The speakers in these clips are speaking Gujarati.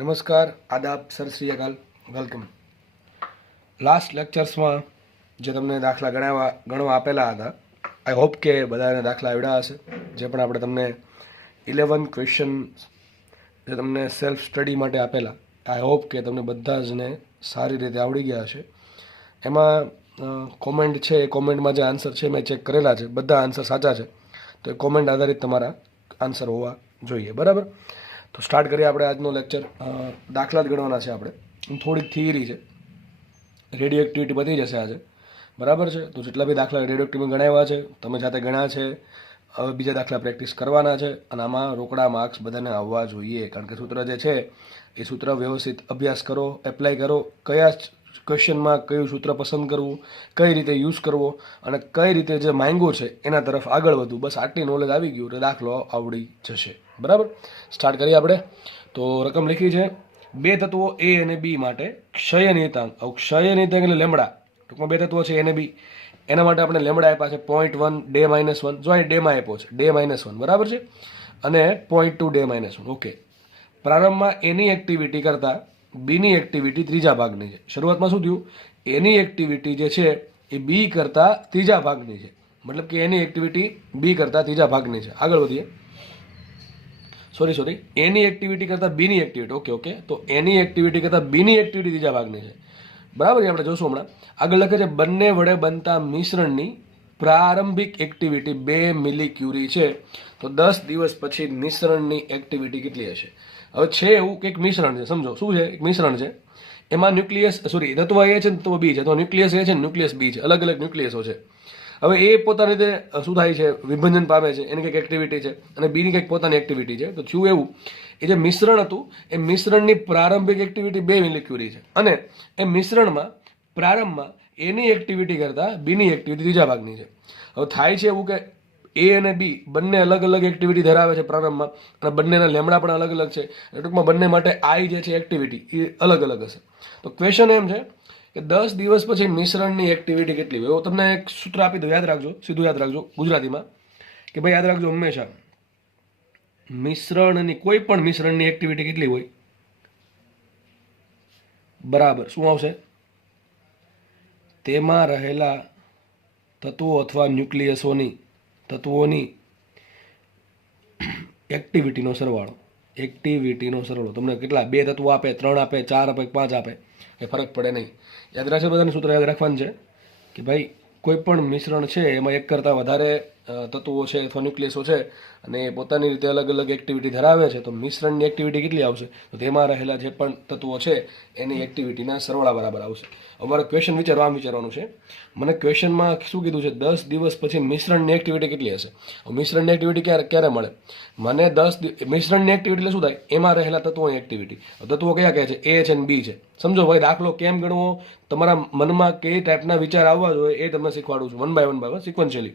નમસ્કાર, આદાબ, સર શ્રી અકાલ, વેલકમ. લાસ્ટ લેક્ચર્સમાં જે તમને દાખલા ગણવા આપેલા હતા, આઈ હોપ કે બધાને દાખલા આવડ્યા હશે. જે પણ આપણે તમને 11 ક્વેશ્ચન જે તમને સેલ્ફ સ્ટડી માટે આપેલા, આઈ હોપ કે તમને બધા જને સારી રીતે આવડી ગયા હશે. એમાં કોમેન્ટ છે, એ કોમેન્ટમાં જે આન્સર છે મેં ચેક કરેલા છે, બધા આન્સર સાચા છે. તો એ કોમેન્ટ આધારિત તમારા આન્સર હોવા જોઈએ, બરાબર. તો સ્ટાર્ટ કરીએ આપણે આજનો લેક્ચર. દાખલા જ ગણવાના છે આપણે, થોડીક થિયરી છે. રેડિયો એક્ટિવિટી પતી જશે આજે, બરાબર છે. તો જેટલા બી દાખલા રેડિયો એક્ટિવિટી ગણાવ્યા છે, તમે જાતે ગણ્યા છે, હવે બીજા દાખલા પ્રેક્ટિસ કરવાના છે. અને આમાં રોકડા માર્ક્સ બધાને આવવા જોઈએ, કારણ કે સૂત્ર જે છે એ સૂત્ર વ્યવસ્થિત અભ્યાસ કરો, એપ્લાય કરો. કયા ક્વેશ્ચનમાં કયું સૂત્ર પસંદ કરવું, કઈ રીતે યુઝ કરવો અને કઈ રીતે જે માંગ્યું છે એના તરફ આગળ વધવું, બસ આટલી નોલેજ આવી ગયું એટલે દાખલો આવડી જશે, બરાબર. સ્ટાર્ટ કરીએ આપણે. તો રકમ લખી છે, બે તત્વો એ અને બી માટે ક્ષય નિયતાંક. ક્ષય નિયતાંક એટલે લેમડા. ટૂંકમાં બે તત્વો છે એ અને બી, એના માટે આપણે લેમડા આપ્યા છે 0.1 ડે -1. જો અહીં ડેમાં આપ્યો છે ડે -1, બરાબર છે, અને 0.2 ડે -1. ઓકે. પ્રારંભમાં એની એક્ટિવિટી કરતાં બીની એક્ટિવિટી ત્રીજા ભાગની છે. શરૂઆતમાં શું થયું, એની એક્ટિવિટી જે છે એ બી કરતાં ત્રીજા ભાગની છે, મતલબ કે એની એક્ટિવિટી બી કરતાં ત્રીજા ભાગની છે. આગળ વધીએ. સોરી, એની એક્ટિવિટી કરતાં બીની એક્ટિવિટી, ઓકે. તો એની એક્ટિવિટી કરતાં બીની એક્ટિવિટી ત્રીજા ભાગની છે, બરાબર. આપણે જોશું હમણાં. આગળ લખે છે, બંને વડે બનતા મિશ્રણની પ્રારંભિક એક્ટિવિટી 2 મિલીક્યુરી છે, તો 10 દિવસ પછી મિશ્રણની એક્ટિવિટી કેટલી હશે? હવે છે એવું કે એક મિશ્રણ છે, સમજો શું છે, એક મિશ્રણ છે. એમાં ન્યુક્લિયસ તત્વ એ છે ને તત્વ બી છે, તો ન્યુક્લિયસ એ છે ને ન્યુક્લિયસ બી છે, અલગ અલગ ન્યુક્લિયસો છે. હવે એ પોતાની રીતે શું થાય છે, વિભંજન પામે છે, એની કંઈક એક્ટિવિટી છે, અને બીની કંઈક પોતાની એક્ટિવિટી છે. તો થયું એવું, એ જે મિશ્રણ હતું એ મિશ્રણની પ્રારંભિક એક્ટિવિટી 2 મિલીક્યુરી છે, અને એ મિશ્રણમાં પ્રારંભમાં એની એક્ટિવિટી કરતાં બીની એક્ટિવિટી ત્રીજા ભાગની છે. હવે થાય છે એવું કે એ અને બી બંને અલગ અલગ એક્ટિવિટી ધરાવે છે પ્રારંભમાં, અને બંનેના લેમડા પણ અલગ અલગ છે. ટૂંકમાં બંને માટે આઈ જે છે એક્ટિવિટી એ અલગ અલગ હશે. તો ક્વેશ્ચન એમ છે કે 10 દિવસ પછી મિશ્રણની એક્ટિવિટી કેટલી હોય. તમને એક સૂત્ર આપી દો, યાદ રાખજો, સીધું યાદ રાખજો ગુજરાતીમાં, કે ભાઈ યાદ રાખજો હંમેશા, મિશ્રણની કોઈ પણ મિશ્રણની એક્ટિવિટી કેટલી હોય, બરાબર શું આવશે, તેમાં રહેલા તત્વો અથવા તત્વોની એક્ટિવિટીનો સરવાળો. તમને કેટલા, 2 તત્વો આપે, 3 આપે, 4 આપે, 5 આપે, એ ફરક પડે નહીં. યાદ રાખજો, બધાને સૂત્ર યાદ રાખવાનું છે કે ભાઈ કોઈ પણ મિશ્રણ છે એમાં એક કરતાં વધારે તત્વો છે અથવા ન્યુક્લિયસો છે, અને એ પોતાની રીતે અલગ અલગ એક્ટિવિટી ધરાવે છે. તો મિશ્રણની એક્ટિવિટી કેટલી આવશે, તો તેમાં રહેલા જે પણ તત્વો છે એની એક્ટિવિટીના સરવાળા બરાબર આવશે. અમારે ક્વેશ્ચન વિચારવાનું છે. મને ક્વેશ્ચનમાં શું કીધું છે, 10 દિવસ પછી મિશ્રણની એક્ટિવિટી કેટલી હશે. મિશ્રણની એક્ટિવિટી ક્યારે મળે મને? મિશ્રણની એક્ટિવિટી એટલે શું થાય, એમાં રહેલા તત્વોની એક્ટિવિટી. તત્વો કયા કયા છે, એ છે ને બી છે. સમજો ભાઈ, દાખલો કેમ ગણવો, તમારા મનમાં કઈ ટાઈપના વિચાર આવવા જોઈએ એ તમને શીખવાડું છું, 1 બાય 1 સિક્વન્શિયલી.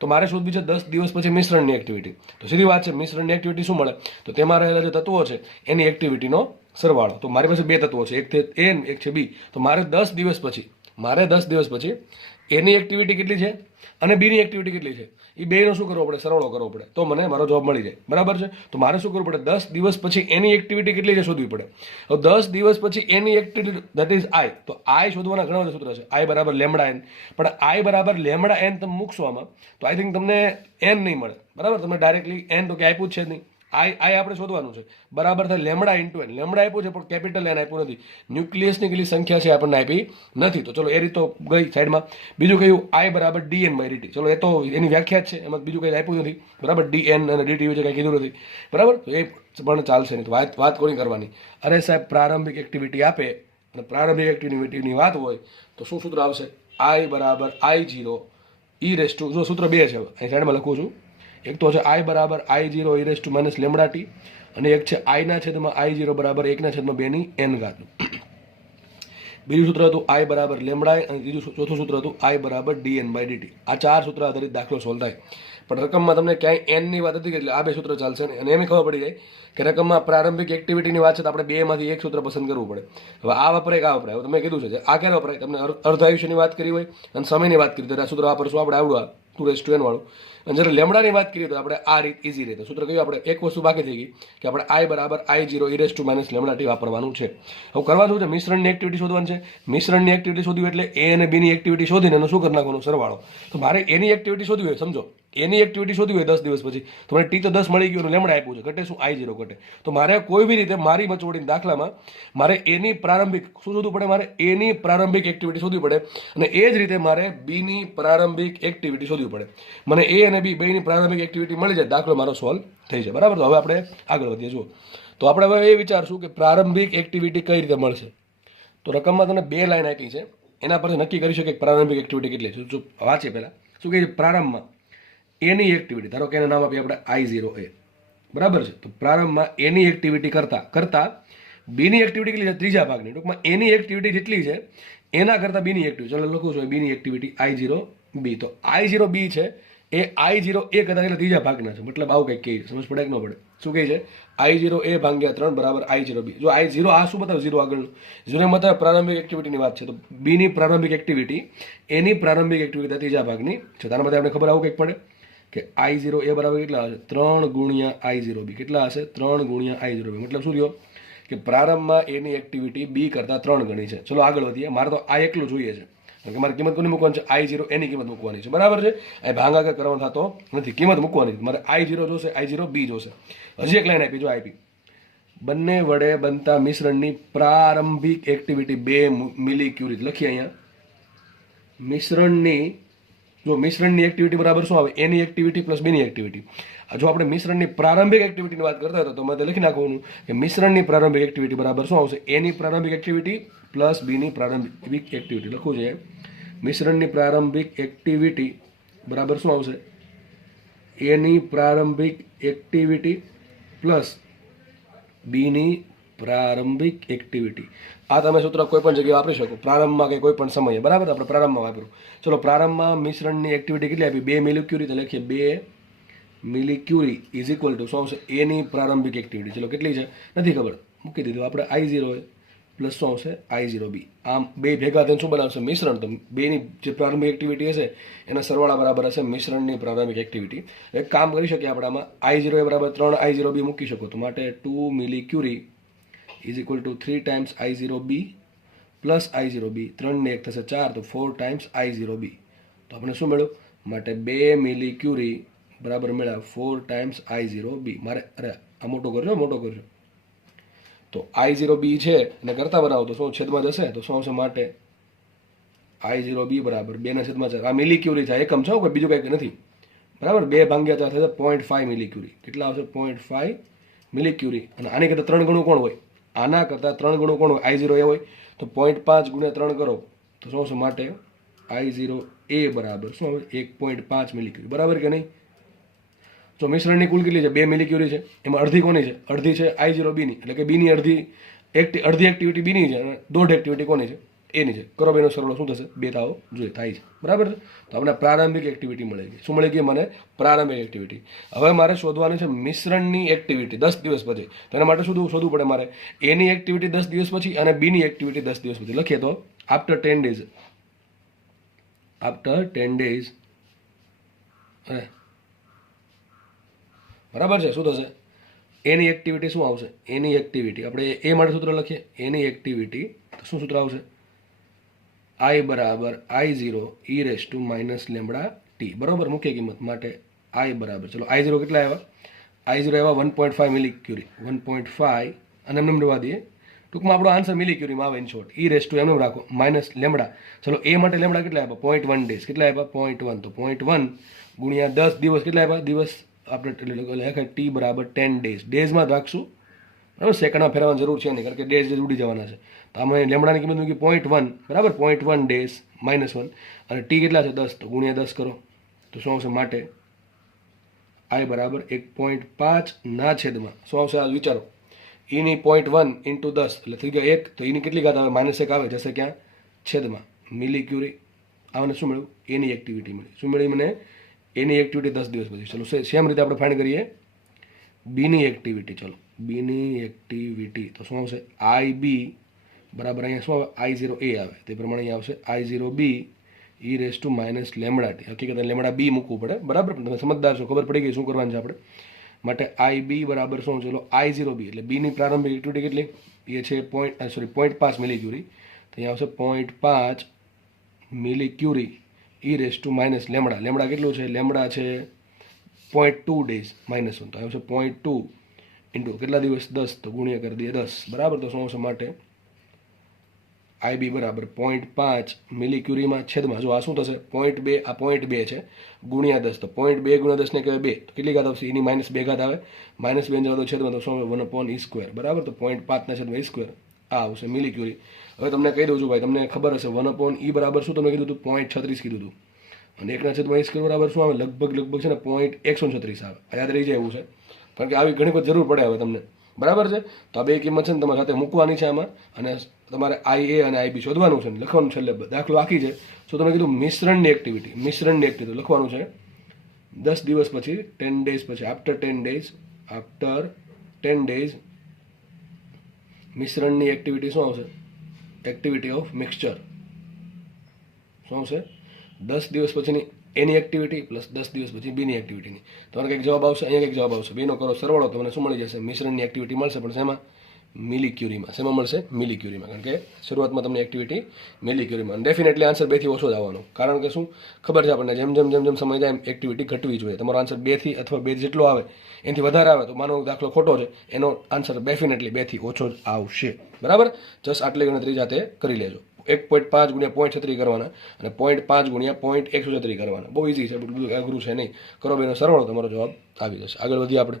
તો મારે શોધવી છે 10 દિવસ પછી મિશ્રણની એક્ટિવિટી. તો સીધી વાત છે, મિશ્રણની એક્ટિવિટી શું મળે, તો તેમાં રહેલા જે તત્વો છે એની એક્ટિવિટીનો સરવાળો. તો મારી પાસે 2 તત્વો છે, એક છે એ ને એક છે બી. તો મારે 10 દિવસ પછી એની એક્ટિવિટી કેટલી છે અને બીની એક્ટિવિટી કેટલી છે, એ બેનો શું કરવો પડે, સરવાળો કરવો પડે, તો મને મારો જવાબ મળી જાય, બરાબર છે. તો મારે શું કરવું પડે, 10 દિવસ પછી એની એક્ટિવિટી કેટલી છે શોધવી પડે. હવે 10 દિવસ પછી એની એક્ટિવિટી દેટ ઇઝ આઈ. તો આઈ શોધવાના ઘણા બધા સૂત્ર છે. આઈ બરાબર લેમડા એન, પણ આઈ બરાબર લેમડા એન તમે મૂકશો આમાં, તો આઈ થિંક તમને એન નહીં મળે, બરાબર. તમને ડાયરેક્ટલી એન તો કે આપ્યું જ છે નહીં. આઈ આપણે શોધવાનું છે, બરાબર થાય લેમડા ઇન્ટુ એન. લેમડા આપ્યું છે પણ કેપિટલ એન આપ્યું નથી. ન્યુક્લિયસની કેટલી સંખ્યા છે આપણને આપી નથી. તો ચલો એ રીત તો ગઈ સાઈડમાં. બીજું કયું, આઈ બરાબર ડીએન બાય ડીટી. ચલો એ તો એની વ્યાખ્યા જ છે, એમાં બીજું કંઈ આપ્યું નથી, બરાબર. ડીએન અને ડીટી વચ્ચે કંઈ કીધું નથી, બરાબર. તો એ પણ ચાલશે નહીં. તો વાત કોની કરવાની, અરે સાહેબ પ્રારંભિક એક્ટિવિટી આપે અને પ્રારંભિક એક્ટિવિટીની વાત હોય તો શું સૂત્ર આવશે, આઈ બરાબર I0 e⁻, જો સૂત્ર 2 છે, અહીં સાઈડમાં લખું છું. એક તો છે આઈ બરાબર I0 e⁻ લેમડા ટી, અને એક છે આઈના છેદમાં I0 બરાબર 1/2 n ઘાત. બીજું સૂત્ર હતું આઈ બરાબર લેમડા, અને ચોથું સૂત્ર હતું આઈ બરાબર dn બાય dt. આ 4 સૂત્ર આધારિત દાખલો સોલ્વ થાય. પણ રકમમાં તમને ક્યાંય એનની વાત હતી એટલે આ 2 સૂત્ર ચાલશે ને. અને એમ ખબર પડી જાય કે રકમમાં પ્રારંભિક એક્ટિવિટીની વાત છે તો આપણે 2માંથી એક સૂત્ર પસંદ કરવું પડે. હવે આ વપરાય કે આ વપરાય, હવે તમે કીધું છે આ ક્યારે વપરાય, તમને અર્ધ આયુષ્યની વાત કરી હોય અને સમયની વાત કરી તો આ સૂત્ર વાપરશું આપણે આવડું. 2n વાળું. અને જ્યારે લેમડાની વાત કરીએ તો આપણે આ રીત ઇઝી રીતે સૂત્ર કહ્યું આપણે એક વસ્તુ બાકી થઈ ગઈ કે આપણે I બરાબર I0 e raise to minus lambda t વાપરવાનું છે. હવે કરવાનું છે મિશ્રણની એક્ટિવિટી શોધવાની છે. મિશ્રણની એક્ટિવિટી શોધવી એટલે A અને B ની એક્ટિવિટી શોધીને એનો શું કરી નાખવાનું સરવાળો. તો મારે એની એક્ટિવિટી શોધવી હોય, સમજો એની એક્ટિવિટી શોધવી હોય 10 દિવસ પછી તો મને ટી તો 10 મળી ગયું અને લેમડા આપ્યું છે, ઘટે શું I0 ઘટે. તો મારે કોઈ બી રીતે મારી મચવડીના દાખલામાં મારે એની પ્રારંભિક શું શોધવું પડે, મારે એની પ્રારંભિક એક્ટિવિટી શોધવી પડે અને એ જ રીતે મારે બીની પ્રારંભિક એક્ટિવિટી શોધવી પડે. મને એ અને બી બેની પ્રારંભિક એક્ટિવિટી મળી જાય, દાખલો મારો સોલ્વ થઈ જાય. બરાબર. તો હવે આપણે આગળ વધીએ. જુઓ તો આપણે હવે એ વિચારશું કે પ્રારંભિક એક્ટિવિટી કઈ રીતે મળશે. તો રકમમાં તમને 2 લાઈન આપી છે, એના પરથી નક્કી કરી શકે કે પ્રારંભિક એક્ટિવિટી કેટલી છે. જો વાંચીએ પહેલાં શું કહે છે, પ્રારંભમાં એની એક્ટિવિટી, ધારો કે એનું નામ આપીએ આપણે I0A. બરાબર છે. તો પ્રારંભમાં એની એક્ટિવિટી કરતા બીની એક્ટિવિટી કેટલી છે, ત્રીજા ભાગની. ટૂંકમાં એની એક્ટિવિટી જેટલી છે એના કરતાં બીની એક્ટિવિટી, ચલો લખું છું બીની એક્ટિવિટી I0B. તો I0B છે એ I0A કરતાં એટલે ત્રીજા ભાગના છે, મતલબ આવું કંઈક કહે છે. સમજ પડે કે ન પડે? શું કહે છે, I0A ભાગ્યા 3 બરાબર I0B. જો I0 આ શું બતાવે, 0 આગળનું 0 બતાવે પ્રારંભિક એક્ટિવિટીની વાત છે. તો બીની પ્રારંભિક એક્ટિવિટી એની પ્રારંભિક એક્ટિવિટી ત્રીજા ભાગની છે. તારા માટે આપણે ખબર આવું કંઈક પડે કે I0A બરાબર કેટલા હશે, 3 ગુણ્યા I0B. કેટલા હશે, 3 ગુણ્યા I0B. મતલબ શું થયો કે પ્રારંભમાં એની એક્ટિવિટી બી કરતાં 3 ગણી છે. ચલો આગળ વધીએ. મારે તો આ એકલું જોઈએ છે કારણ કે મારે કિંમત કોની મૂકવાની છે, I0 એની કિંમત મૂકવાની છે. બરાબર છે. એ ભાગાકાર કરવાનો થતો નથી, કિંમત મૂકવાની. મારે I0 જોશે, I0B જોશે. હજી એક લાઈન આપી, જો આપી બંને વડે બનતા મિશ્રણની પ્રારંભિક એક્ટિવિટી 2 મિલી ક્યુરી. લખીએ અહીંયા મિશ્રણની, જો મિશ્રણની એક્ટિવિટી બરાબર શું આવે, એની એક્ટિવિટી પ્લસ બીની એક્ટિવિટી. જો આપણે મિશ્રણની પ્રારંભિક એક્ટિવિટીની વાત કરતા હતા તો મારે લખી નાખવાનું કે મિશ્રણની પ્રારંભિક એક્ટિવિટી બરાબર શું આવશે, એની પ્રારંભિક એક્ટિવિટી પ્લસ બીની પ્રારંભિક એક્ટિવિટી. લખવું છે મિશ્રણની પ્રારંભિક એક્ટિવિટી બરાબર શું આવશે, એની પ્રારંભિક એક્ટિવિટી પ્લસ બીની પ્રારંભિક એક્ટિવિટી. આ તમે સૂત્ર કોઈ પણ જગ્યાએ વાપરી શકો, પ્રારંભમાં કે કોઈ પણ સમયે. બરાબર. આપણે પ્રારંભમાં વાપર્યું. ચલો પ્રારંભમાં મિશ્રણની એક્ટિવિટી કેટલી આપી, 2 મિલીક્યુરી. તો લખીએ 2 મિલીક્યુરી ઇઝ ઇક્વલ ટુ શું આવશે, એની પ્રારંભિક એક્ટિવિટી. ચલો કેટલી છે નથી ખબર, મૂકી દીધું આપણે I0 પ્લસ શું આવશે I0B. આમ બે ભેગા થઈને શું બનાવશે, મિશ્રણ. તો બેની જે પ્રારંભિક એક્ટિવિટી હશે એના સરવાળા બરાબર હશે મિશ્રણની પ્રારંભિક એક્ટિવિટી. એક કામ કરી શકીએ આપણે આમાં, I0 બરાબર 3 I0B મૂકી શકો. તો માટે 2 millicurie is equal to 3 times I0B plus I0B. 3 ને 1 થશે 4, તો 4 ટાઈમ્સ I0B. તો આપણે શું મળ્યું, માટે 2 મિલીક્યુરી બરાબર મળ્યા 4 ટાઈમ્સ I0B. મારે આ મોટો કરજો, મોટો કરજો. તો I0B છે અને કરતા બનાવો તો શું છેદમાં જશે, તો શું આવશે, માટે I0B બરાબર 2/4. આ મિલીક્યુરી છે, એકમ છે, કોઈ બીજું કંઈક નથી. બરાબર. 2 ભાગ્યા 4 થશે 0.5 મિલીક્યુરી. કેટલા આવશે, 0.5 મિલીક્યુરી. અને આની કરતાં 3 ગણું કોણ હોય, આના કરતાં 3 ગણું કોણ હોય, I0A હોય. તો 0.5 ગુણ્યા 3 કરો તો શું આવશે, માટે I0A બરાબર શું આવે, 1.5 મિલીક્યુરી. બરાબર કે નહીં? તો મિશ્રણની કુલ કેટલી છે, 2 મિલીક્યુરી છે. એમાં અડધી કોની છે, અડધી છે I0B ની, એટલે કે બીની અડધી એક્ટિવિટી બીની છે અને દોઢ એક્ટિવિટી કોની છે, એની છે. કરો બેનો સરવાળો શું થશે, 2 તાવો જોઈએ થાય છે. બરાબર છે. તો આપણે પ્રારંભિક એક્ટિવિટી મળી ગઈ. શું મળી ગઈ મને, પ્રારંભિક એક્ટિવિટી. હવે મારે શોધવાની છે મિશ્રણની એક્ટિવિટી 10 દિવસ પછી. તો એના માટે શોધવું પડે મારે એની એક્ટિવિટી 10 દિવસ પછી અને બીની એક્ટિવિટી 10 દિવસ પછી. લખીએ તો આફ્ટર 10 ડેઝ, આફ્ટર 10 ડેઝ. બરાબર છે. શું થશે, એની એક્ટિવિટી શું આવશે, એની એક્ટિવિટી આપણે એ માટે સૂત્ર લખીએ, એની એક્ટિવિટી શું સૂત્ર આવશે, I બરાબર I0 e raise to minus lambda t. બરાબર. મુખ્ય કિંમત માટે I બરાબર, ચલો I0 કેટલા આવ્યા, I0 આવ્યા 1.5 મિલીક્યુરી. 1.5 અને એમને રવા દઈએ. ટૂંકમાં આપણો આન્સર મિલીક્યુરીમાં આવે. In short E raise to એમને રાખો માઇનસ લેમડા. ચલો એ માટે લેમડા કેટલા આપ્યા, 0.1 ડેઝ. કેટલા આપ્યા, 0.1. તો 0.1 ગુણ્યા 10 દિવસ કેટલા આપ્યા, દિવસ આપણે લખાય T બરાબર 10 ડેઝ. ડેઝમાં રાખશું. બરાબર. સેકન્ડમાં ફેરવવાની જરૂર છે નહીં કારણ કે ડેઝ ઉડી જવાના છે. તો આમાં લેમડાની કિંમત મૂકી 0.1. બરાબર. 0.1 ડેઝ -1 અને ટી કેટલા છે, 10. તો ગુણ્યા 10 કરો તો શું આવશે, માટે I બરાબર 1.5 ના છેદમાં શું આવશે, આ વિચારો, એની 0.1 ઇન્ટુ 10 એટલે થઈ ગયો 1. તો એની કેટલી ઘાત આવે, -1 આવે, જશે ક્યાં, છેદમાં મિલીક્યુરી. આને શું મળ્યું, એની એક્ટિવિટી મળી. શું મળી મને, એની એક્ટિવિટી 10 દિવસ પછી. ચલો સેમ રીતે આપણે ફાઇન્ડ કરીએ બીની એક્ટિવિટી. ચલો બીની એક્ટિવિટી તો શું આવશે, IB બરાબર અહીંયા શું આવે, I0A આવે. તે પ્રમાણે અહીંયા આવશે I0B E raise to minus lambda T. હકીકત લેમડા બી મૂકવું પડે, બરાબર? તમે સમજદાર છો, ખબર પડી ગઈ શું કરવાનું છે આપણે માટે. આઈ બી બરાબર શું? ચલો I0 બી એટલે બીની પ્રારંભિક એક્ટિવિટી કેટલી? એ છે 0.5 મિલીક્યુરી. તો અહીંયા આવશે 0.5 millicurie e raise to minus lambda. Lambda કેટલું છે? લેમડા છે 0.2 ડેઝ -1. તો આવશે 0.2 ઇન્ટુ કેટલા દિવસ? 10. તો ગુણ્યા કરી દઈએ 10, બરાબર? તો શું આવશે માટે આઈ બી બરાબર 0.5 મિલીક્યુરીમાં છેદમાં, જો આ શું થશે? 0.2, આ 0.2 છે ગુણ્યા 10. તો 0.2 ગુણ્યા 10 ને કહેવાય 2. તો કેટલી ઘાત આવશે? એની -2 ઘાત આવે. -2 જવા તો છેદમાં, તો શું આવે? 1/e², બરાબર? તો 0.5 ના છેદમાં e², આ આવશે મિલીક્યુરી. હવે તમને કહી દઉં છું ભાઈ, તમને ખબર હશે 1/e બરાબર શું તમે કીધું હતું? 0.36 કીધું હતું. અને 1/e² બરાબર શું આવે? લગભગ છે ને 0.136 આવે. યાદ રહી જાય એવું છે, કારણ કે આવી ઘણી બધી જરૂર પડે હવે તમને, બરાબર છે? તો આ બે કિંમત છે ને તમારે સાથે મૂકવાની છે આમાં, અને તમારે IA અને IB શોધવાનું છે, લખવાનું છે. એટલે દાખલો આખી છે. તો તમે કીધું મિશ્રણની એક્ટિવિટી લખવાનું છે 10 દિવસ પછી, 10 ડેઝ પછી, આફ્ટર 10 ડેઝ મિશ્રણની એક્ટિવિટી શું આવશે? એક્ટિવિટી ઓફ મિક્સચર શું આવશે? 10 દિવસ પછીની એની એક્ટિવિટી પ્લસ 10 દિવસ પછી બીની એક્ટિવિટીની. તમારે કંઈક જવાબ આવશે, અહીંયા કંઈક જવાબ આવશે. બેનો કરો સરવાળો, તમને શું મળી જશે? મિશ્રણની એક્ટિવિટી મળશે, પણ શેમાં? મિલીક્યુરીમાં. શેમાં મળશે? મિલીક્યુરીમાં. કારણ કે શરૂઆતમાં તમને એક્ટિવિટી મિલીક્યુરીમાં. ડેફિનેટલી આન્સર 2 થી ઓછો જ આવવાનો, કારણ કે શું ખબર છે આપણને, જેમ જેમ સમય જાય એમ એક્ટિવિટી ઘટવી જોઈએ. તમારો આન્સર 2 થી અથવા 2 જેટલો આવે, એનાથી વધારે આવે તો માનો દાખલો ખોટો છે, એનો આન્સર ડેફિનેટલી 2 થી ઓછો જ આવશે, બરાબર? જસ્ટ આટલી ગણતરી જાતે કરી લેજો. 1.5 ગુણ્યા 0.36 કરવાના અને 0.5 ગુણ્યા 0.136 કરવાના. બહુ ઇઝી છે, બધું અઘરું છે નહીં. કરો બેનો સરવાળો, તમારો જવાબ આવી જશે. આગળ વધીએ આપણે.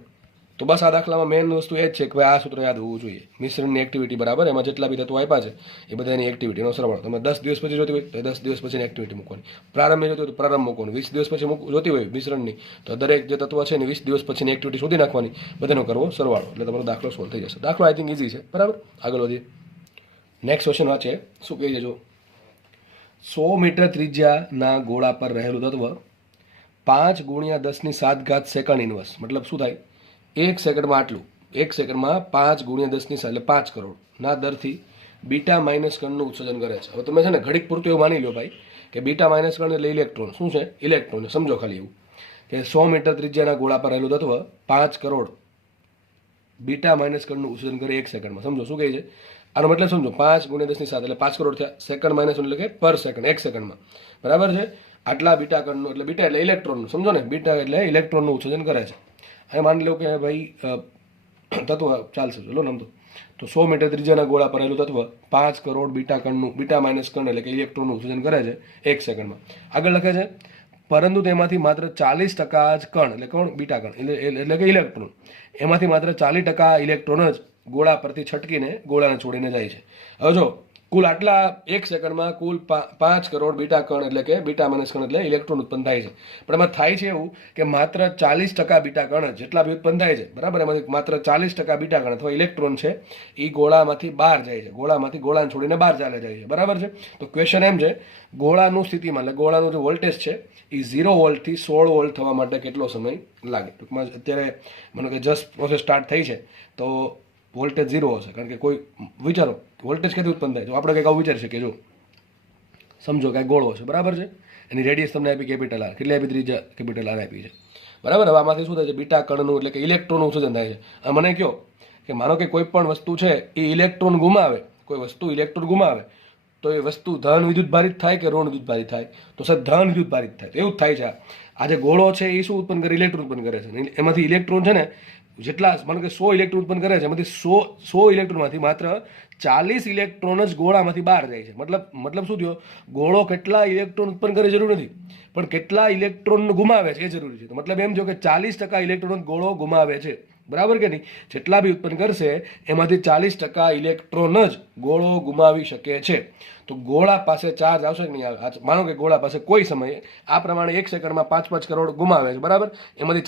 તો બસ આ દાખલામાં મેઇન વસ્તુ એ જ છે કે ભાઈ આ સૂત્ર યાદ હોવું જોઈએ. મિશ્રણની એક્ટિવિટી બરાબર, એમાં જેટલા બી તત્વો આપ્યા છે એ બધાની એક્ટિવિટીનો સરવાળો. તમે 10 દિવસ પછી જોતી હોય તો 10 દિવસ પછીની એક્ટિવિટી મૂકવાની. પ્રારંભ જોતી હોય તો પ્રારંભ મૂકવાનું. 20 દિવસ પછી જોતી હોય મિશ્રણની તો દરેક જે તત્વ છે એની 20 દિવસ પછીની એક્ટિવિટી શોધી નાખવાની, બધાનો કરવો સરવાળો. એટલે તમારો દાખલો સોલ્વ થઈ જશે. દાખલો આઈ થિંક ઇઝી છે, બરાબર? આગળ વધીએ. નેક્સ્ટ ક્વેશ્ચન વાંચીએ. શું કહી દેજો? 100 મીટર ત્રિજ્યાના ગોળા પર રહેલું તત્વ 5 ગુણ્યા 10⁷ સેકન્ડ ઇન્વર્સ, મતલબ શું થાય? 1 સેકન્ડમાં આટલું, 1 સેકન્ડમાં 5 ગુણ્યા 10⁻, એટલે 5 કરોડ ના દરથી બીટા માઇનસ કણનું ઉત્સર્જન કરે છે. હવે તમે છે ને ઘડીક પૂરતું એવું માની લો ભાઈ કે બીટા માઇનસ કણ એટલે ઇલેક્ટ્રોન. શું છે? ઇલેક્ટ્રોન. સમજો ખાલી એવું કે 100 મીટર ત્રિજ્યાના ગોળા પર રહેલું તત્વ 5 કરોડ બીટા માઇનસ કણનું ઉત્સર્જન કરે 1 સેકન્ડમાં. સમજો શું કહે છે? આનો મતલબ સમજો, 5 ગુણ્યા 10⁻, એટલે 5 કરોડ થયા. સેકન્ડ માઇનસ એટલે કે પર સેકન્ડ, 1 સેકન્ડમાં, બરાબર છે? આટલા બીટા કણનું, એટલે બીટા એટલે ઇલેક્ટ્રોનનું, સમજો ને? બીટા એટલે ઇલેક્ટ્રોનનું ઉત્સર્જન કરે છે. હવે માની લો કે ભાઈ તત્વ ચાલશે, ચલો નામ તો 100 મીટર ત્રિજ્યાના ગોળા પર રહેલું તત્વ 5 કરોડ બીટા કણનું, બીટા માઇનસ કણ એટલે કે ઇલેક્ટ્રોનનું ઉત્સર્જન કરે છે 1 સેકન્ડમાં. આગળ લખે છે પરંતુ તેમાંથી માત્ર 40% જ કણ, એટલે કોણ? બીટા કણ એટલે કે ઇલેક્ટ્રોન, એમાંથી માત્ર 40% ઇલેક્ટ્રોન જ ગોળા પરથી છટકીને ગોળાને છોડીને જાય છે. હવે જો કુલ આટલા 1 સેકન્ડમાં કુલ 5 કરોડ બીટા કણ એટલે કે બીટા માઇનસ કણ એટલે ઇલેક્ટ્રોન ઉત્પન્ન થાય છે. પણ એમાં થાય છે એવું કે માત્ર 40% બીટા કણ જેટલા બી ઉત્પન્ન થાય છે, બરાબર? એમાંથી માત્ર 40% બીટા કણ અથવા ઇલેક્ટ્રોન છે એ ગોળામાંથી બહાર જાય છે, ગોળામાંથી ગોળાને છોડીને બહાર ચાલે જાય છે, બરાબર છે? તો ક્વેશ્ચન એમ છે, ગોળાનું સ્થિતિમાં એટલે ગોળાનું જે વોલ્ટેજ છે એ 0 વોલ્ટથી 16 વોલ્ટ થવા માટે કેટલો સમય લાગે? ટૂંકમાં અત્યારે માનો કે જસ્ટ પ્રોસેસ સ્ટાર્ટ થઈ છે તો વોલ્ટેજ 0 હશે, કારણ કે કોઈ વિચારો વોલ્ટેજ ક્યાંથી ઉત્પન્ન થાય? જો આપણે કંઈક આવું વિચારી શકીએ, જો સમજો કે ગોળો છે, બરાબર છે? એની રેડિયસ તમને આપી કેપિટલ R, કેટલી આપી? ત્રિજ્યા કેપિટલ R આપી છે, બરાબર? હવે આમાંથી શું થાય છે? બીટા કણનું એટલે કે ઇલેક્ટ્રોનનું ઉત્સર્જન થાય છે. આ મને કહો કે માનો કે કોઈ પણ વસ્તુ છે એ ઇલેક્ટ્રોન ગુમાવે, કોઈ વસ્તુ ઇલેક્ટ્રોન ગુમાવે તો એ વસ્તુ ધન વિદ્યુત ભારિત થાય કે ઋણ વિદ્યુત ભારિત થાય? તો સર ધન વિદ્યુત ભારિત થાય. તો એવું જ થાય છે. આ જે ગોળો છે એ શું ઉત્પન્ન કરે? ઇલેક્ટ્રોન ઉત્પન્ન કરે છે. એમાંથી ઇલેક્ટ્રોન છે ને જેટલા માનો કે 100 ઇલેક્ટ્રોન ઉત્પન્ન કરે છે, એમાંથી 100 ઇલેક્ટ્રોનમાંથી માત્ર 40 ઇલેક્ટ્રોન જ ગોળામાંથી બહાર જાય છે. મતલબ શું થયો? ગોળો કેટલા ઇલેક્ટ્રોન ઉત્પન્ન કરે જરૂર નથી, પણ કેટલા ઇલેક્ટ્રોન ગુમાવે છે એ જરૂરી છે. તો મતલબ એમ થયો કે 40% ઇલેક્ટ્રોન ગોળો ગુમાવે છે, બરાબર કે નહીં? જેટલા બી ઉત્પન્ન કરશે એમાંથી 40% ઇલેક્ટ્રોન જ ગોળો ગુમાવી શકે છે. તો ગોળા પાસે ચાર્જ આવશે કે નહીં આવે? માનો કે ગોળા પાસે કોઈ સમયે આ પ્રમાણે 1 સેકન્ડમાં 5 કરોડ ગુમાવે છે, બરાબર? એમાંથી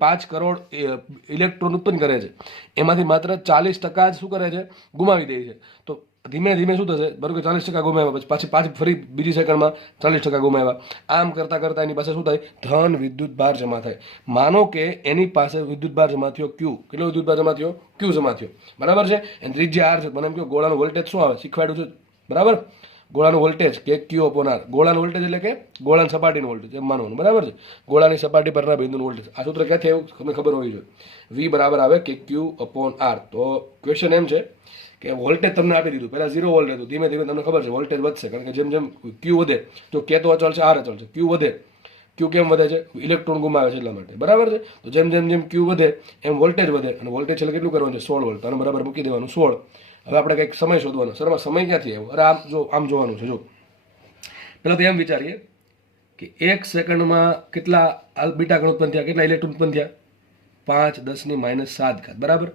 5 કરોડ ઇલેક્ટ્રોન ઉત્પન્ન કરે છે, એમાંથી માત્ર 40% જ શું કરે છે? ગુમાવી દે છે. તો ધીમે ધીમે શું થશે? બરાબર, 40% ગુમાવ્યા પછી પાછી ફરી બીજી સેકન્ડમાં 40% ગુમાવ્યા. આમ કરતાં કરતાં એની પાસે શું થાય? ધન વિદ્યુત ભાર જમા થાય. માનો કે એની પાસે વિદ્યુત ભાર જમા થયો Q. કેટલો વિદ્યુત ભાર જમા થયો? Q જમા થયો, બરાબર છે? એની ત્રિજ્યા R છે. મને એમ કહો ગોળાનું વોલ્ટેજ શું આવે? શીખવાડ્યું છે, બરાબર? ગોળાનું વોલ્ટેજ કે ક્યુ અપોન આર. ગોળાનું વોલ્ટેજ એટલે કે ગોળાની સપાટીનું વોલ્ટેજ એમ માનવાનું, બરાબર છે. ગોળાની સપાટી પરના બિંદુનું વોલ્ટેજ. આ સૂત્ર ક્યાંથી આવ્યું તમને ખબર હોવી જોઈએ. વી બરાબર આવે કે ક્યુ અપોન આર. તો ક્વેશ્ચન એમ છે કે વોલ્ટેજ તમને આપી દીધું, પહેલા 0 વોલ્ટ હતું, ધીમે ધીમે તમને ખબર છે વોલ્ટેજ વધશે, કારણ કે જેમ જેમ ક્યુ વધે, તો કે તો અચળ છે, આર અચળ છે, ક્યુ વધે. ક્યુ કેમ વધે છે? ઇલેક્ટ્રોન ગુમાવે છે એટલા માટે, બરાબર છે. તો જેમ જેમ જેમ ક્યુ વધે એમ વોલ્ટેજ વધે, અને વોલ્ટેજ છેલ્લે કેટલું કરવાનું છે? 16 વોલ્ટ. આને બરાબર મૂકી દેવાનું 16. હવે આપણે કંઈક સમય શોધવાનો. સરમાં સમય ક્યાંથી આવ્યો? અરે આમ જોવાનું છે. જો પહેલાં તો એમ વિચારીએ કે 1 સેકન્ડમાં કેટલા બીટા કણ ઉત્પન્ન થયા, કેટલા ઇલેક્ટ્રોન ઉત્પન્ન થયા? 5 × 10⁻⁷, બરાબર.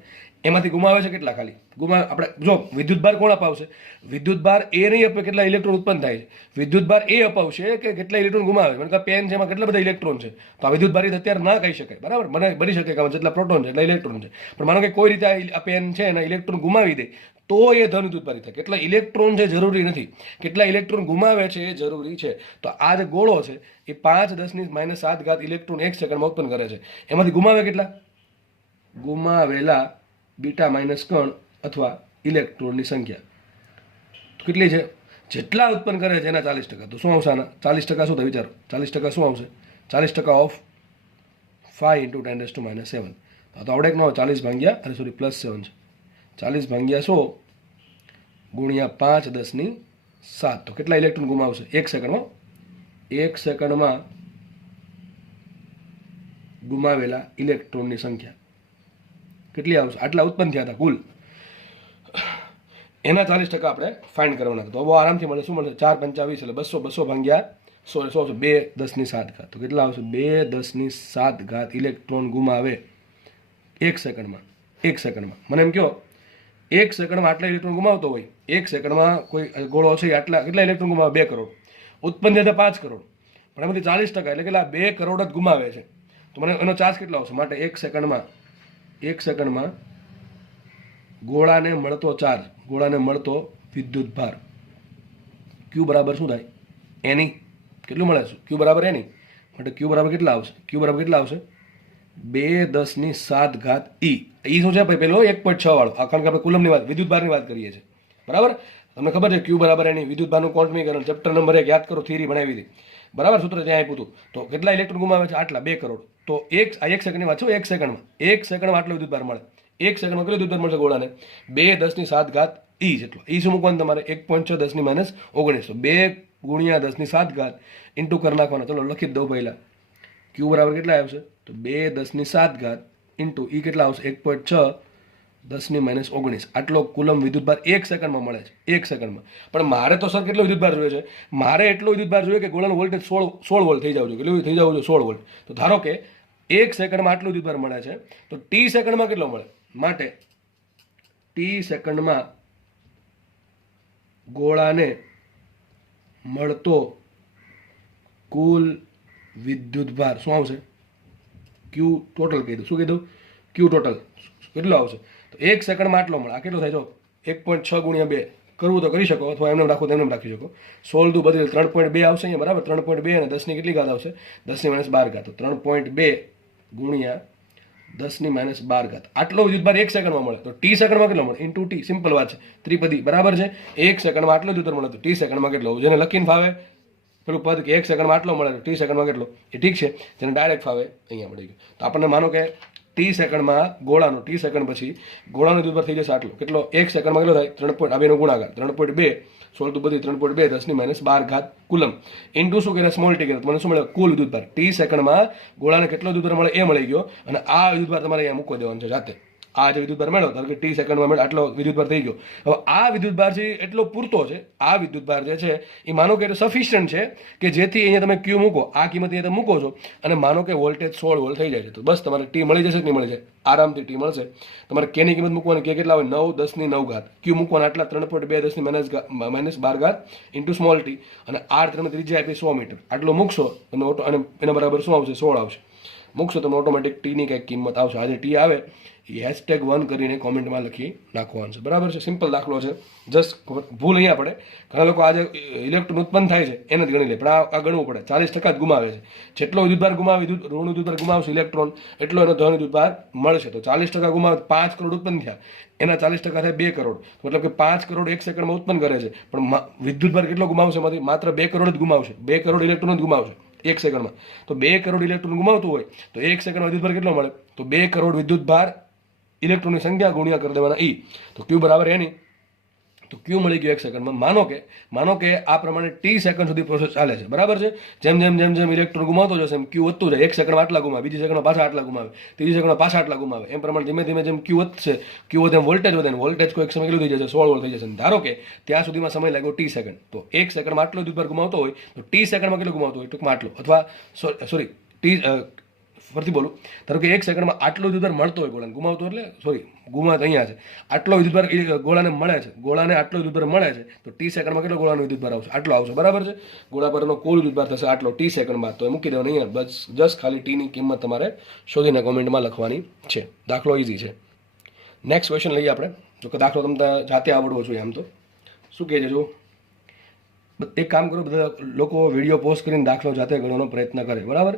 એમાંથી ગુમાવે છે કેટલા? ખાલી આપણે જો વિદ્યુતભાર કોણ અપાવશે? વિદ્યુતભાર એ નહીં આપે કેટલા ઇલેક્ટ્રોન ઉત્પન્ન થાય છે, વિદ્યુતભાર એ અપાવશે કે કેટલા ઇલેક્ટ્રોન ગુમાવે. કારણ કે પેન છે એમાં કેટલા બધા ઇલેક્ટ્રોન છે, તો આ વિદ્યુતભારી અત્યારે ના કહી શકાય, બરાબર. મને બની શકે કે જેટલા પ્રોટોન છે એટલા ઇલેક્ટ્રોન છે, પણ માનો કે કોઈ રીતે આ પેન છે એના ઇલેક્ટ્રોન ગુમાવી દે તો એ ધન વિદ્યુતભારી થાય. કેટલા ઇલેક્ટ્રોન છે જરૂરી નથી, કેટલા ઇલેક્ટ્રોન ગુમાવે છે એ જરૂરી છે. તો આ જે ગોળો છે એ 5×10⁻⁷ ઇલેક્ટ્રોન 1 સેકન્ડમાં ઉત્પન્ન કરે છે. એમાંથી ગુમાવે કેટલા? ગુમાવેલા બીટા માઇનસ કણ અથવા ઇલેક્ટ્રોનની સંખ્યા કેટલી છે? જેટલા ઉત્પન્ન કરે છે એના 40%. તો શું આવશે આના 40% શું થાય? વિચારો, 40% શું આવશે? 40% ઓફ 5 × 10⁻⁷. તો આવડે કે ન 40 + +7 છે. 40/100 ગુણ્યા 5×10⁷. તો કેટલા ઇલેક્ટ્રોન ગુમાવશે 1 સેકન્ડમાં? 1 સેકન્ડમાં ગુમાવેલા ઇલેક્ટ્રોનની સંખ્યા કેટલી આવશે? આટલા ઉત્પન્ન થયા હતા કુલ, એના 40% આપણે ફાઇન્ડ કરવાના. તો બહુ આરામથી મળે. શું મળશે? 4 × 5 = 20 એટલે 200 ભાગ્યા 100 આવશે 2×10⁷. તો કેટલા આવશે? 2×10⁷ ઇલેક્ટ્રોન ગુમાવે 1 સેકન્ડમાં. 1 સેકન્ડમાં મને એમ કહો, 1 સેકન્ડમાં આટલા ઇલેક્ટ્રોન ગુમાવતો હોય, 1 સેકન્ડમાં કોઈ ગોળો છે આટલા કેટલા ઇલેક્ટ્રોન ગુમાવે? 2 કરોડ. ઉત્પન્ન થયા 5 કરોડ, પણ એમાંથી 40% એટલે કેટલા? 2 કરોડ જ ગુમાવે છે. તો મને એનો ચાર્જ કેટલો આવશે? માટે 1 સેકન્ડમાં ગોળાને મળતો ચાર્જ, ગોળાને મળતો વિદ્યુત ભાર ક્યુ બરાબર શું થાય? એની. કેટલું મળે છે? ક્યુ બરાબર એની. માટે ક્યુ બરાબર કેટલા આવશે? ક્યુ બરાબર કેટલા આવશે? 2×10⁷ ઈ. ઈ શું છે ભાઈ? પેલો 1.6 વાળો, કારણ કે આપણે કુલમની વાત, વિદ્યુતભારની વાત કરીએ છીએ, બરાબર. તમને ખબર છે ક્યુ બરાબર એની. વિદ્યુતભારનું ક્વોન્ટમીકરણ ચેપ્ટર નંબર 1 યાદ કરો, થિયરી બનાવી હતી, બરાબર. સૂત્ર ત્યાં આપ્યું હતું. તો કેટલા ઇલેક્ટ્રોન ગુમાવે છે? આટલા 2 કરોડ. તો 1 સેકન્ડની વાત છે. 1 સેકન્ડમાં આટલો વિદ્યુતભાર મળે. 1 સેકન્ડમાં કેટલો વિદ્યુતભાર મળશે ગોળાને? 2×10⁷ ઈ જેટલો. ઈ શું મૂકવાનું તમારે? 1.6 10⁻⁹. તો 2×10⁷ ઇન્ટુ કરી નાખવાના. ચલો લખી જ દઉં પહેલા. ક્યુ બરાબર કેટલા આવશે? તો 2×10⁷ ઇન્ટુ ઈ કેટલા આવશે? 1.6 10⁻⁹. આટલો કુલમ વિદ્યુતભાર 1 સેકન્ડમાં મળે છે. 1 સેકન્ડમાં. પણ મારે તો સર કેટલો વિદ્યુતભાર જોઈએ છે? મારે એટલો વિદ્યુતભાર જોઈએ કે ગોળાનું વોલ્ટેજ 16 વોલ્ટ થઈ જવું જોઈએ. કેટલું થઈ જવું જોઈએ? 16 વોલ્ટ. તો ધારો કે 1 સેકન્ડમાં આટલું વિદ્યુતભાર મળે છે, તો ટી સેકન્ડમાં કેટલો મળે? માટે ટી સેકન્ડમાં ગોળાને મળતો કુલ વિદ્યુતભાર શું આવશે? ક્યુ ટોટલ કીધું. શું કીધું? ક્યુ ટોટલ કેટલો આવશે? તો 1 સેકન્ડમાં આટલો મળે. આ કેટલો થાય? જો 1.6 × 2 કરવું તો કરી શકો, અથવા એમને રાખો તો એમને રાખી શકો. 16 દુ 32 3.2 આવશે અહીંયા, બરાબર. 3.2 અને 10 ની કેટલી ઘાત આવશે? 10⁻12. તો 3.2 ગુણ્યા 10⁻12. આટલો વિદ્યુતભાર 1 સેકન્ડમાં મળે. તો ટી સેકન્ડમાં કેટલો મળે? Into T. સિમ્પલ વાત છે, ત્રિપદી, બરાબર છે. 1 સેકન્ડમાં આટલો વિદ્યુતભાર મળે, તો ટી સેકન્ડમાં કેટલો? જેને લખીને ફાવે પેલું પદ કે 1 સેકન્ડમાં આટલો મળે, તો ટી સેકન્ડમાં કેટલો? એ ઠીક છે. જેને ડાયરેક્ટ ફાવે અહીંયા મળી ગયું. તો આપણને માનો કે ટી સેકન્ડમાં ગોળાનો, ટી સેકન્ડ પછી ગોળાનો વિદ્યુતભાર થઈ જશે આટલો. કેટલો? 1 સેકન્ડમાં કેટલો થાય? 3. આ બેનો ગુણાકાર 3.2 16 દુ 32 3.2 10⁻12 કુલમ ઇન્ટુ શું કે સ્મોલ ટી કરે. મને શું મળે? કુલ વિદ્યુતભાર. ટી સેકન્ડમાં ગોળાને કેટલો વિદ્યુતભાર મળે એ મળી ગયો, અને આ વિદ્યુતભાર તમારે અહીંયા મૂકી દેવાનો છે જાતે. આ જે વિદ્યુતભાર મળ્યો, ધારો કે ટી સેકન્ડમાં મળે આટલો વિદ્યુતભાર થઈ ગયો. હવે આ વિદ્યુતભાર છે એટલો પૂરતો છે. આ વિદ્યુતભાર જે છે એ માનો કે સફિશિયન્ટ છે કે જેથી અહીંયા તમે ક્યુ મૂકો, આ કિંમત અહીંયા તમે મૂકો છો, અને માનો કે વોલ્ટેજ 16 વોલ્ટ થઈ જાય છે, તો બસ તમારે ટી મળી જશે કે નહીં મળી જાય? આરામથી ટી મળશે. તમારે કેની કિંમત મૂકવાની? કે કેટલા હોય? 9 10⁹. ક્યુ મૂકવાના આટલા 3.2 10⁻12 ઇન્ટુ સ્મોલ ટી, અને આર તમે ત્રિજ્યા આપી 100 મીટર. આટલો મૂકશો અને એના બરાબર શું આવશે? 16 આવશે. મૂકશો તમે ઓટોમેટિક ટીની કંઈક કિંમત આવશે. આજે ટી આવે એ #1 કરીને કોમેન્ટમાં લખી નાખવાનું છે. બરાબર છે, સિમ્પલ દાખલો છે. જસ્ટ ભૂલ અહીંયા પડે, ઘણા લોકો આજે ઇલેક્ટ્રોન ઉત્પન્ન થાય છે એને જ ગણી લે, પણ આ ગણવું પડે. 40% જ ગુમાવે છે. જેટલો વિદ્યુતભાર ગુમાવે, ઋણ વિદ્યુતભાર ગુમાવશે ઇલેક્ટ્રોન, એટલો એનો ધન વિદ્યુતભાર મળશે. તો 40% ગુમાવે 5 કરોડ ઉત્પન્ન થયા, એના 40% થાય 2 કરોડ, મતલબ કે 5 કરોડ 1 સેકન્ડમાં ઉત્પન્ન કરે છે. પણ વિદ્યુતભાર કેટલો ગુમાવશે? એમાંથી માત્ર 2 કરોડ જ ગુમાવશે. 2 કરોડ ઇલેક્ટ્રોન જ ગુમાવશે 1 સેકન્ડમાં. તો 2 કરોડ ઇલેક્ટ્રોન ગુમાવતું હોય તો 1 સેકન્ડમાં વિદ્યુતભાર કેટલો મળે? તો 2 કરોડ વિદ્યુતભાર ઇલેક્ટ્રોનની સંખ્યા ગુણ્યા કરી દેવાના ઈ, તો ક્યુ બરાબર એની. તો ક્યુ મળી ગયો 1 સેકન્ડમાં. માનો કે આ પ્રમાણે ટી સેકન્ડ સુધી પ્રોસેસ ચાલે છે. બરાબર છે. જેમ જેમ જેમ જેમ ઇલેક્ટ્રોન ગુમાવતો જશે એમ ક્યુ વધતું જાય. 1 સેકન્ડમાં આટલા ગુમાવે, બીજી સેકન્ડમાં પાછા આટલા ગુમાવે, ત્રીજી સેકન્ડમાં પાછા આટલા ગુમાવે. એમ પ્રમાણે ધીમે ધીમે જેમ ક્યુ વધશે, ક્યુ વધે વોલ્ટેજ વધે, વોલ્ટેજ કોઈ એક સમય કેટલું થઈ જશે? 16 વોલ્ટ થઈ જશે. ધારો કે ત્યાં સુધીમાં સમય લાગ્યો ટી સેકન્ડ, તો 1 સેકન્ડમાં આટલો વિદ્યુતભાર ગુમાવતો હોય તો ટી સેકન્ડમાં કેટલો ગુમાવતો હોય? ટૂંકમાં આટલો. અથવા સોરી ટી ફરીથી બોલું, ધારો કે 1 સેકન્ડમાં આટલો વિદ્યુતભાર મળતો હોય ગોળાને, ગુમાવતો એટલે સોરી ગુમાવતો અહીંયા છે, આટલો વિદ્યુતભાર ગોળાને મળે છે, ગોળાને આટલો વિદ્યુતભાર મળે છે, તો ટી સેકન્ડમાં કેટલો ગોળાનો વિદ્યુતભાર આવશે? આટલો આવશે. બરાબર છે. ગોળા પરનો કુલ વિદ્યુતભાર થશે આટલો ટી સેકન્ડમાં. તો એ મૂકી દેવાનું અહીંયા. બસ જસ્ટ ખાલી ટીની કિંમત તમારે શોધીને કોમેન્ટમાં લખવાની છે. દાખલો ઇઝી છે. નેક્સ્ટ ક્વેશ્ચન લઈએ આપણે. જો કે દાખલો તમને જાતે આવડવો જોઈએ આમ તો. શું કહે છે? જો એક કામ કરો, બધા લોકો વિડીયો પોસ્ટ કરીને દાખલો જાતે ગણવાનો પ્રયત્ન કરે. બરાબર.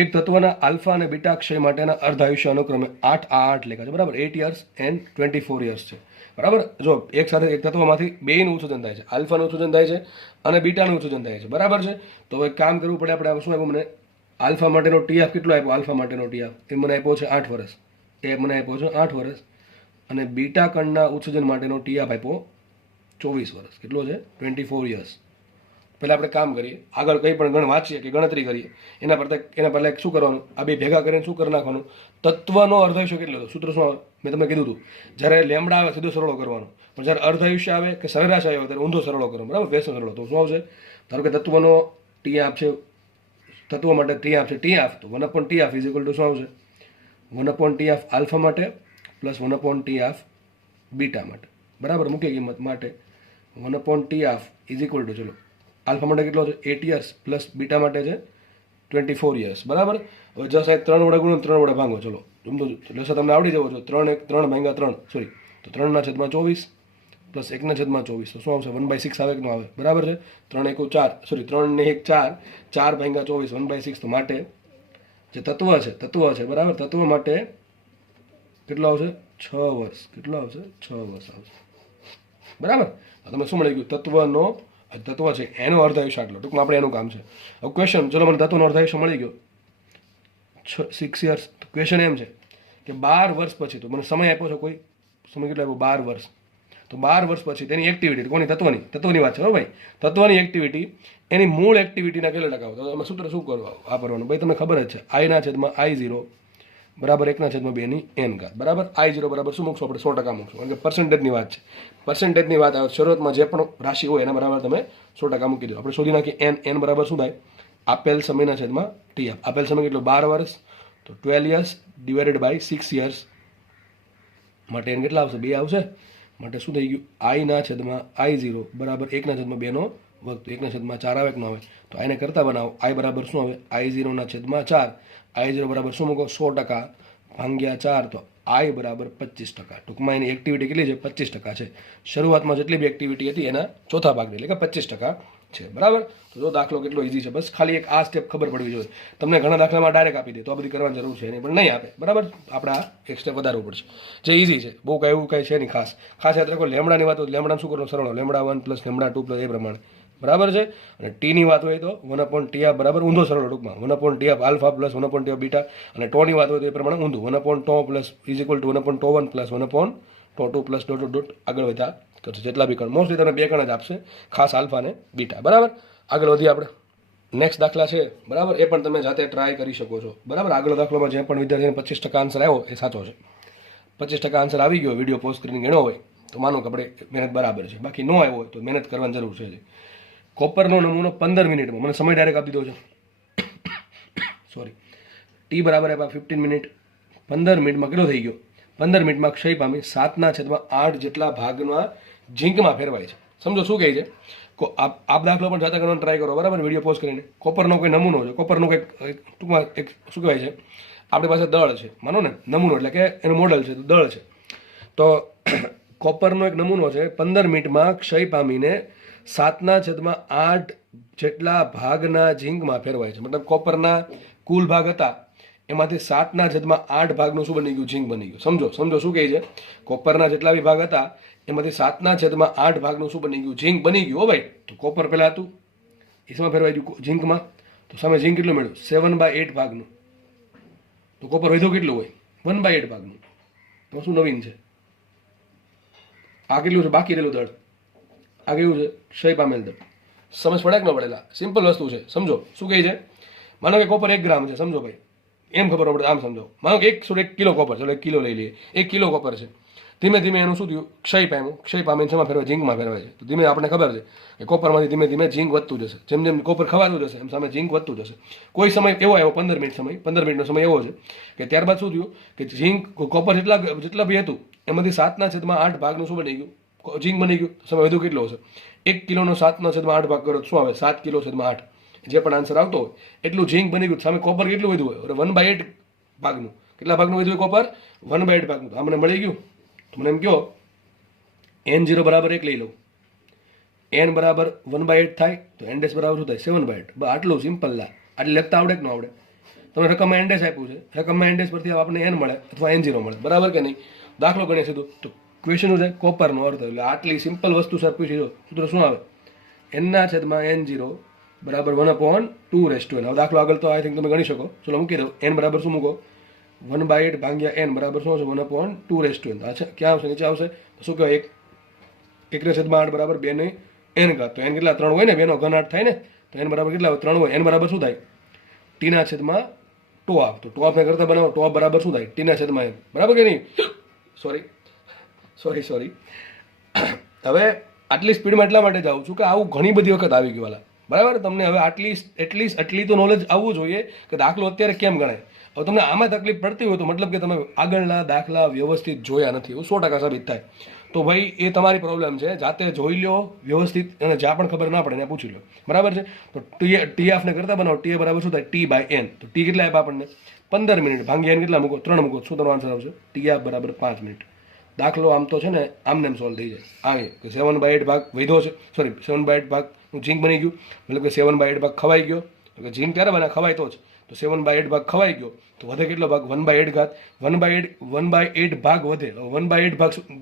એક તત્વના આલ્ફા અને બીટા ક્ષય માટેના અર્ધાયુષ્ય અનુક્રમે 8 લેખા છે. બરાબર. 8 years and 24 years છે. બરાબર. જો એક સાથે એક તત્વમાંથી બેનું ઉત્સર્જન થાય છે, આલ્ફાનું ઉત્સર્જન થાય છે અને બીટાનું ઉત્સર્જન થાય છે. બરાબર છે. તો એક કામ કરવું પડે આપણે. શું આપ્યું મને? આલ્ફા માટેનો TF કેટલો આપ્યો? આલ્ફા માટેનો TF એ મને આપ્યો છે 8 વર્ષ. એ મને આપ્યો છે 8 વર્ષ. અને બીટા કણના ઉત્સર્જન માટેનો TF આપ્યો 24 વર્ષ. કેટલો છે? 24 years. પહેલાં આપણે કામ કરીએ, આગળ કંઈ પણ ગણ વાંચીએ કે ગણતરી કરીએ એના પહેલાં શું કરવાનું? આ બે ભેગા કરીને શું કરી નાખવાનું? તત્વનો અર્ધાયુષ્ય કેટલો? સૂત્ર શું આવે? મેં તમને કીધું હતું, જ્યારે લેમડા આવે સીધો સરળો કરવાનો, પણ જ્યારે અર્ધાયુષ્ય આવે કે સરેરાશ આવે ત્યારે ઊંધો સરળો કરવાનો. બરાબર. બેસો સરળો. તો શું આવશે? ધારો કે તત્વનો TF છે, તત્વ માટે TF છે, TF તો 1/TF ઇઝ ઇક્વલ ટુ શું આવશે? 1/TF આલ્ફા માટે પ્લસ 1/TF બીટા માટે. બરાબર. મુખ્ય કિંમત માટે 1/TF ઇઝ ઇક્વલ ટુ, ચલો આલ્ફા માટે કેટલો છે? 8 years પ્લસ બીટા માટે છે 24 years. બરાબર. હવે જો સાહેબ 3 વડે ગુણો 3 વડે ભાંગો. ચલો લસા તમને આવડી જવો છો. 3 ભાંગ્યા 3 સોરી, તો 3/24 પ્લસ 1/24 તો શું આવશે? 1/6 આવે કે ન આવે? બરાબર છે. 3 × 1 = 4 સોરી 3 ને 1 4, 4 ભાંગ્યા 24 1/6. તો માટે જે તત્વ છે બરાબર, તત્વ માટે કેટલો આવશે? 6 વર્ષ. કેટલો આવશે? 6 વર્ષ આવશે. બરાબર. તમે શું મળી ગયું? તત્વ છે એનો અર્ધાયુષ્ય આટલો. ટૂંકમાં આપણે એનું કામ છે. હવે ક્વેશ્ચન, ચલો મને તત્વનો અર્ધાયુષ્ય મળી ગયો 6 years. તો ક્વેશ્ચન એમ છે કે 12 વર્ષ પછી, તો મને સમય આપ્યો છે, કોઈ સમય કેટલો આપ્યો? 12 વર્ષ. તો 12 વર્ષ પછી તેની એક્ટિવિટી, કોની? તત્વની વાત છે હો ભાઈ. તત્વની એક્ટિવિટી એની મૂળ એક્ટિવિટીના કેટલા ટકા? તો તમે સૂત્ર શું કરવા વાપરવાનું? ભાઈ તમને ખબર જ છે, I/I0 બરાબર 1/2 n ઘાત. બરાબર. I0 બરાબર શું મૂકશું આપણે? 100% મૂકશું, કારણ કે પર્સન્ટેજની વાત છે. પર્સન્ટેજની વાત આવે શરૂઆતમાં જે પણ રાશિ હોય એના બરાબર તમે 100% મૂકી દો. આપણે શોધી નાખીએ n બરાબર શું થાય? આપેલ સમયના છેદમાં TF. આપેલ સમય કેટલો? 12 વર્ષ. તો 12 years ડિવાઇડેડ બાય 6 years માટે n કેટલા આવશે? 2 આવશે. માટે શું થઈ ગયું? I/I0 બરાબર 1/2 નો વર્ગ. 1/4 આવે કે ન આવે? તો આને કરતા બનાવો. I બરાબર શું આવે? I0/4. I0 બરાબર શું મૂકો? 100% ભાંગ્યા 4, તો I બરાબર 25%. ટૂંકમાં એની એક્ટિવિટી કેટલી છે? 25% છે. શરૂઆતમાં જેટલી બી એક્ટિવિટી હતી એના ચોથા ભાગની, એટલે કે 25% છે. બરાબર. તો જો દાખલો કેટલો ઇઝી છે. બસ ખાલી એક આ સ્ટેપ ખબર પડવી જોઈએ. તમને ઘણા દાખલામાં ડાયરેક્ટ આપી દે તો આ બધી કરવાની જરૂર છે નહીં, પણ નહીં આપે. બરાબર. આપણે આ એક સ્ટેપ વધારવું પડશે. જે ઇઝી છે, બહુ કાંઈ એવું કાંઈ છે નહીં ખાસ. યાદ રાખો, લેમડાની વાત હોય લેમડાને શું કરવાનું? સરળ. λ1 પ્લસ λ2 એ પ્રમાણે. બરાબર છે. અને ટીની વાત હોય તો 1/TF બરાબર ઊંધો સરળ. ટૂંકમાં 1/TF alpha plus 1/TF beta. અને ટોની વાત હોય તો એ પ્રમાણે ઊંધું 1/τ plus is equal to 1/τ1 plus 1/τ2 plus dot આગળ વધ્યા કરશે. જેટલા બી કણ, મોસ્ટલી તમને 2 કણ જ આપશે, ખાસ આલ્ફા અને બીટા. બરાબર. આગળ વધીએ આપણે. નેક્સ્ટ દાખલા છે. બરાબર. એ પણ તમે જાતે ટ્રાય કરી શકો છો. બરાબર. આગળ દાખલામાં જે પણ વિદ્યાર્થીને 25% આન્સર આવ્યો એ સાચો છે. 25% આન્સર આવી ગયો, વિડીયો પોસ્ટ કરીને ગણ્યો હોય તો માનો કે આપણે મહેનત બરાબર છે. બાકી ન આવ્યો હોય તો મહેનત કરવાની જરૂર છે. કોપરનો નમૂનો 15 મિનિટમાં, મને સમય ડાયરેક્ટ આપી દીધો છે, સોરી, ટી બરાબર આપ્યા 15 મિનિટ. 15 મિનિટમાં કેટલો થઈ ગયો? 15 મિનિટમાં ક્ષય પામી 7/8 જેટલા ભાગમાં ઝીંકમાં ફેરવાય છે. સમજો શું કહે છે? આપ દાખલો પણ જાતે કરવાનો ટ્રાય કરો, બરાબર, વિડીયો પોઝ કરીને. કોપરનો કોઈ નમૂનો છે, કોપરનો કંઈક ટૂંકમાં એક શું કહેવાય છે, આપણી પાસે દળ છે, માનો ને, નમૂનો એટલે કે એનું મોડલ છે, તો દળ છે. તો કોપરનો એક નમૂનો છે, 15 મિનિટમાં ક્ષય પામીને 7/8 જેટલા ભાગના ઝીંકમાં ફેરવાય છે. મતલબ કોપરના કુલ ભાગ હતા એમાંથી 7/8 ભાગનું શું બની ગયું? ઝીંક બની ગયું. સમજો શું કહે છે? કોપરના જેટલા બી ભાગ હતા એમાંથી 7/8 ભાગનું શું બની ગયું? ઝીંક બની ગયું. હો ભાઈ, તો કોપર પહેલાં હતું એમાં ફેરવાઈ ગયું ઝીંકમાં, તો સામે ઝીંક કેટલું મળ્યું? 7/8 ભાગનું. તો કોપર વધ્યું કેટલું હોય? 1/8 ભાગનું. તો શું નવીન છે? આ કેટલું છે બાકી રહેલું દળ? આ કેવું છે? ક્ષય પામેલ દળ. સમજ પડે કે ન પડેલા? સિમ્પલ વસ્તુ છે. સમજો શું કહે છે? માનો કે કોપર 1 ગ્રામ છે, સમજો ભાઈ, એમ ખબર પડે આમ સમજો. માનો કે 1 કિલો કોપર, ચલો 1 કિલો લઈ લઈએ, 1 કિલો કોપર છે. ધીમે ધીમે એનું શું થયું? ક્ષય પામીને શેમાં ફેરવાય? ઝીંકમાં ફેરવાય છે. તો ધીમે આપણને ખબર છે કે કોપરમાંથી ધીમે ધીમે ઝીંક વધતું જશે. જેમ જેમ કોપર ખવાતું જશે એમ સામે ઝીંક વધતું જશે. કોઈ સમય એવો આવ્યો 15 મિનિટ સમય, 15 મિનિટનો સમય એવો છે કે ત્યારબાદ શું થયું કે ઝીંક કોપર જેટલા બી હતું એમાંથી 7/8 ભાગનું શું બની ગયું? ઝીંક બની ગયું. સમય વધુ કેટલો હશે? 1 કિલોનો 7/8 ભાગ કરો તો શું આવે? 7 કિલો/8. જે પણ આન્સર આવતો હોય એટલું ઝીંક બની ગયું. સામે કોપર કેટલું વધ્યું હોય? 1/8 ભાગનું. કેટલા ભાગનું વધ્યું હોય કોપર? 1/8 ભાગનું. આ મને મળી ગયું. તો મને એમ કહો n0 બરાબર 1 લઈ લઉં, n બરાબર 1/8 થાય તો n ડેશ બરાબર શું થાય? 7/8. બસ આટલું સિમ્પલ. આટલી લખતા આવડે કે ન આવડે? તમે રકમમાં n ડેશ આપ્યું છે, રકમમાં n ડેશ પરથી આપણને n મળે અથવા n0 મળે, બરાબર કે નહીં? દાખલો ગણીએ સીધું. તો ક્વેશ્ચન છે કોપરનો અર્થ. એટલે આટલી સિમ્પલ વસ્તુ સર પૂછી દો, સૂત્ર શું આવે? n/n0 બરાબર 1/2n. હવે દાખલો આગળ તો આઈ થિંક તમે ગણી શકો. ચલો મૂકી દો. n બરાબર શું મૂકો? 1/8 ભાગ્યા n બરાબર શું આવશે? 1/2n. અચ્છા, ક્યાં આવશે? નીચે આવશે. તો શું કહેવાય? 1/8 બરાબર 2 n ઘાત. તો n કેટલા? 3 હોય ને, 2 નો ઘન 8 થાય ને. તો n બરાબર કેટલા હોય? 3 હોય. n બરાબર શું થાય? t/2. તો ટોપ ને કરતા બનાવો. ટોપ બરાબર શું થાય? t/n. બરાબર કે નહીં? સોરી. હવે આટલી સ્પીડમાં એટલા માટે જાઉં છું કે આવું ઘણી બધી વખત આવી ગયું વાલા, બરાબર? તમને હવે એટલી તો નોલેજ આવવું જોઈએ કે દાખલો અત્યારે કેમ ગણાય. હવે તમને આમાં તકલીફ પડતી હોય તો મતલબ કે તમે આગળના દાખલા વ્યવસ્થિત જોયા નથી, એવું 100% સાબિત થાય. તો ભાઈ એ તમારી પ્રોબ્લેમ છે. જાતે જોઈ લો વ્યવસ્થિત, અને જ્યાં પણ ખબર ના પડે એને પૂછી લો, બરાબર છે? તો ટી ને કરતા બનાવો. ટી બરાબર શું થાય? t/n. તો ટી કેટલા આપ્યા આપણને? 15 મિનિટ ભાગ્યા n કેટલા મૂકો? 3 મૂકો. શું તમારો આન્સર આવશે? ટી બરાબર 5 મિનિટ. દાખલો આમ તો છે ને આમને એમ સોલ્વ થઈ જાય. આવે કે 7/8 ભાગ વધ્યો છે, સોરી 7/8 ભાગનું ઝીંક બની ગયું. મતલબ કે 7/8 ભાગ ખવાઈ ગયો. તો કે ઝીંક ક્યારે બને? ખવાય તો જ. તો 7/8 ભાગ ખવાઈ ગયો તો વધે કેટલો ભાગ? 1/8 ઘાત. 1/8 ભાગ વધે. 1/8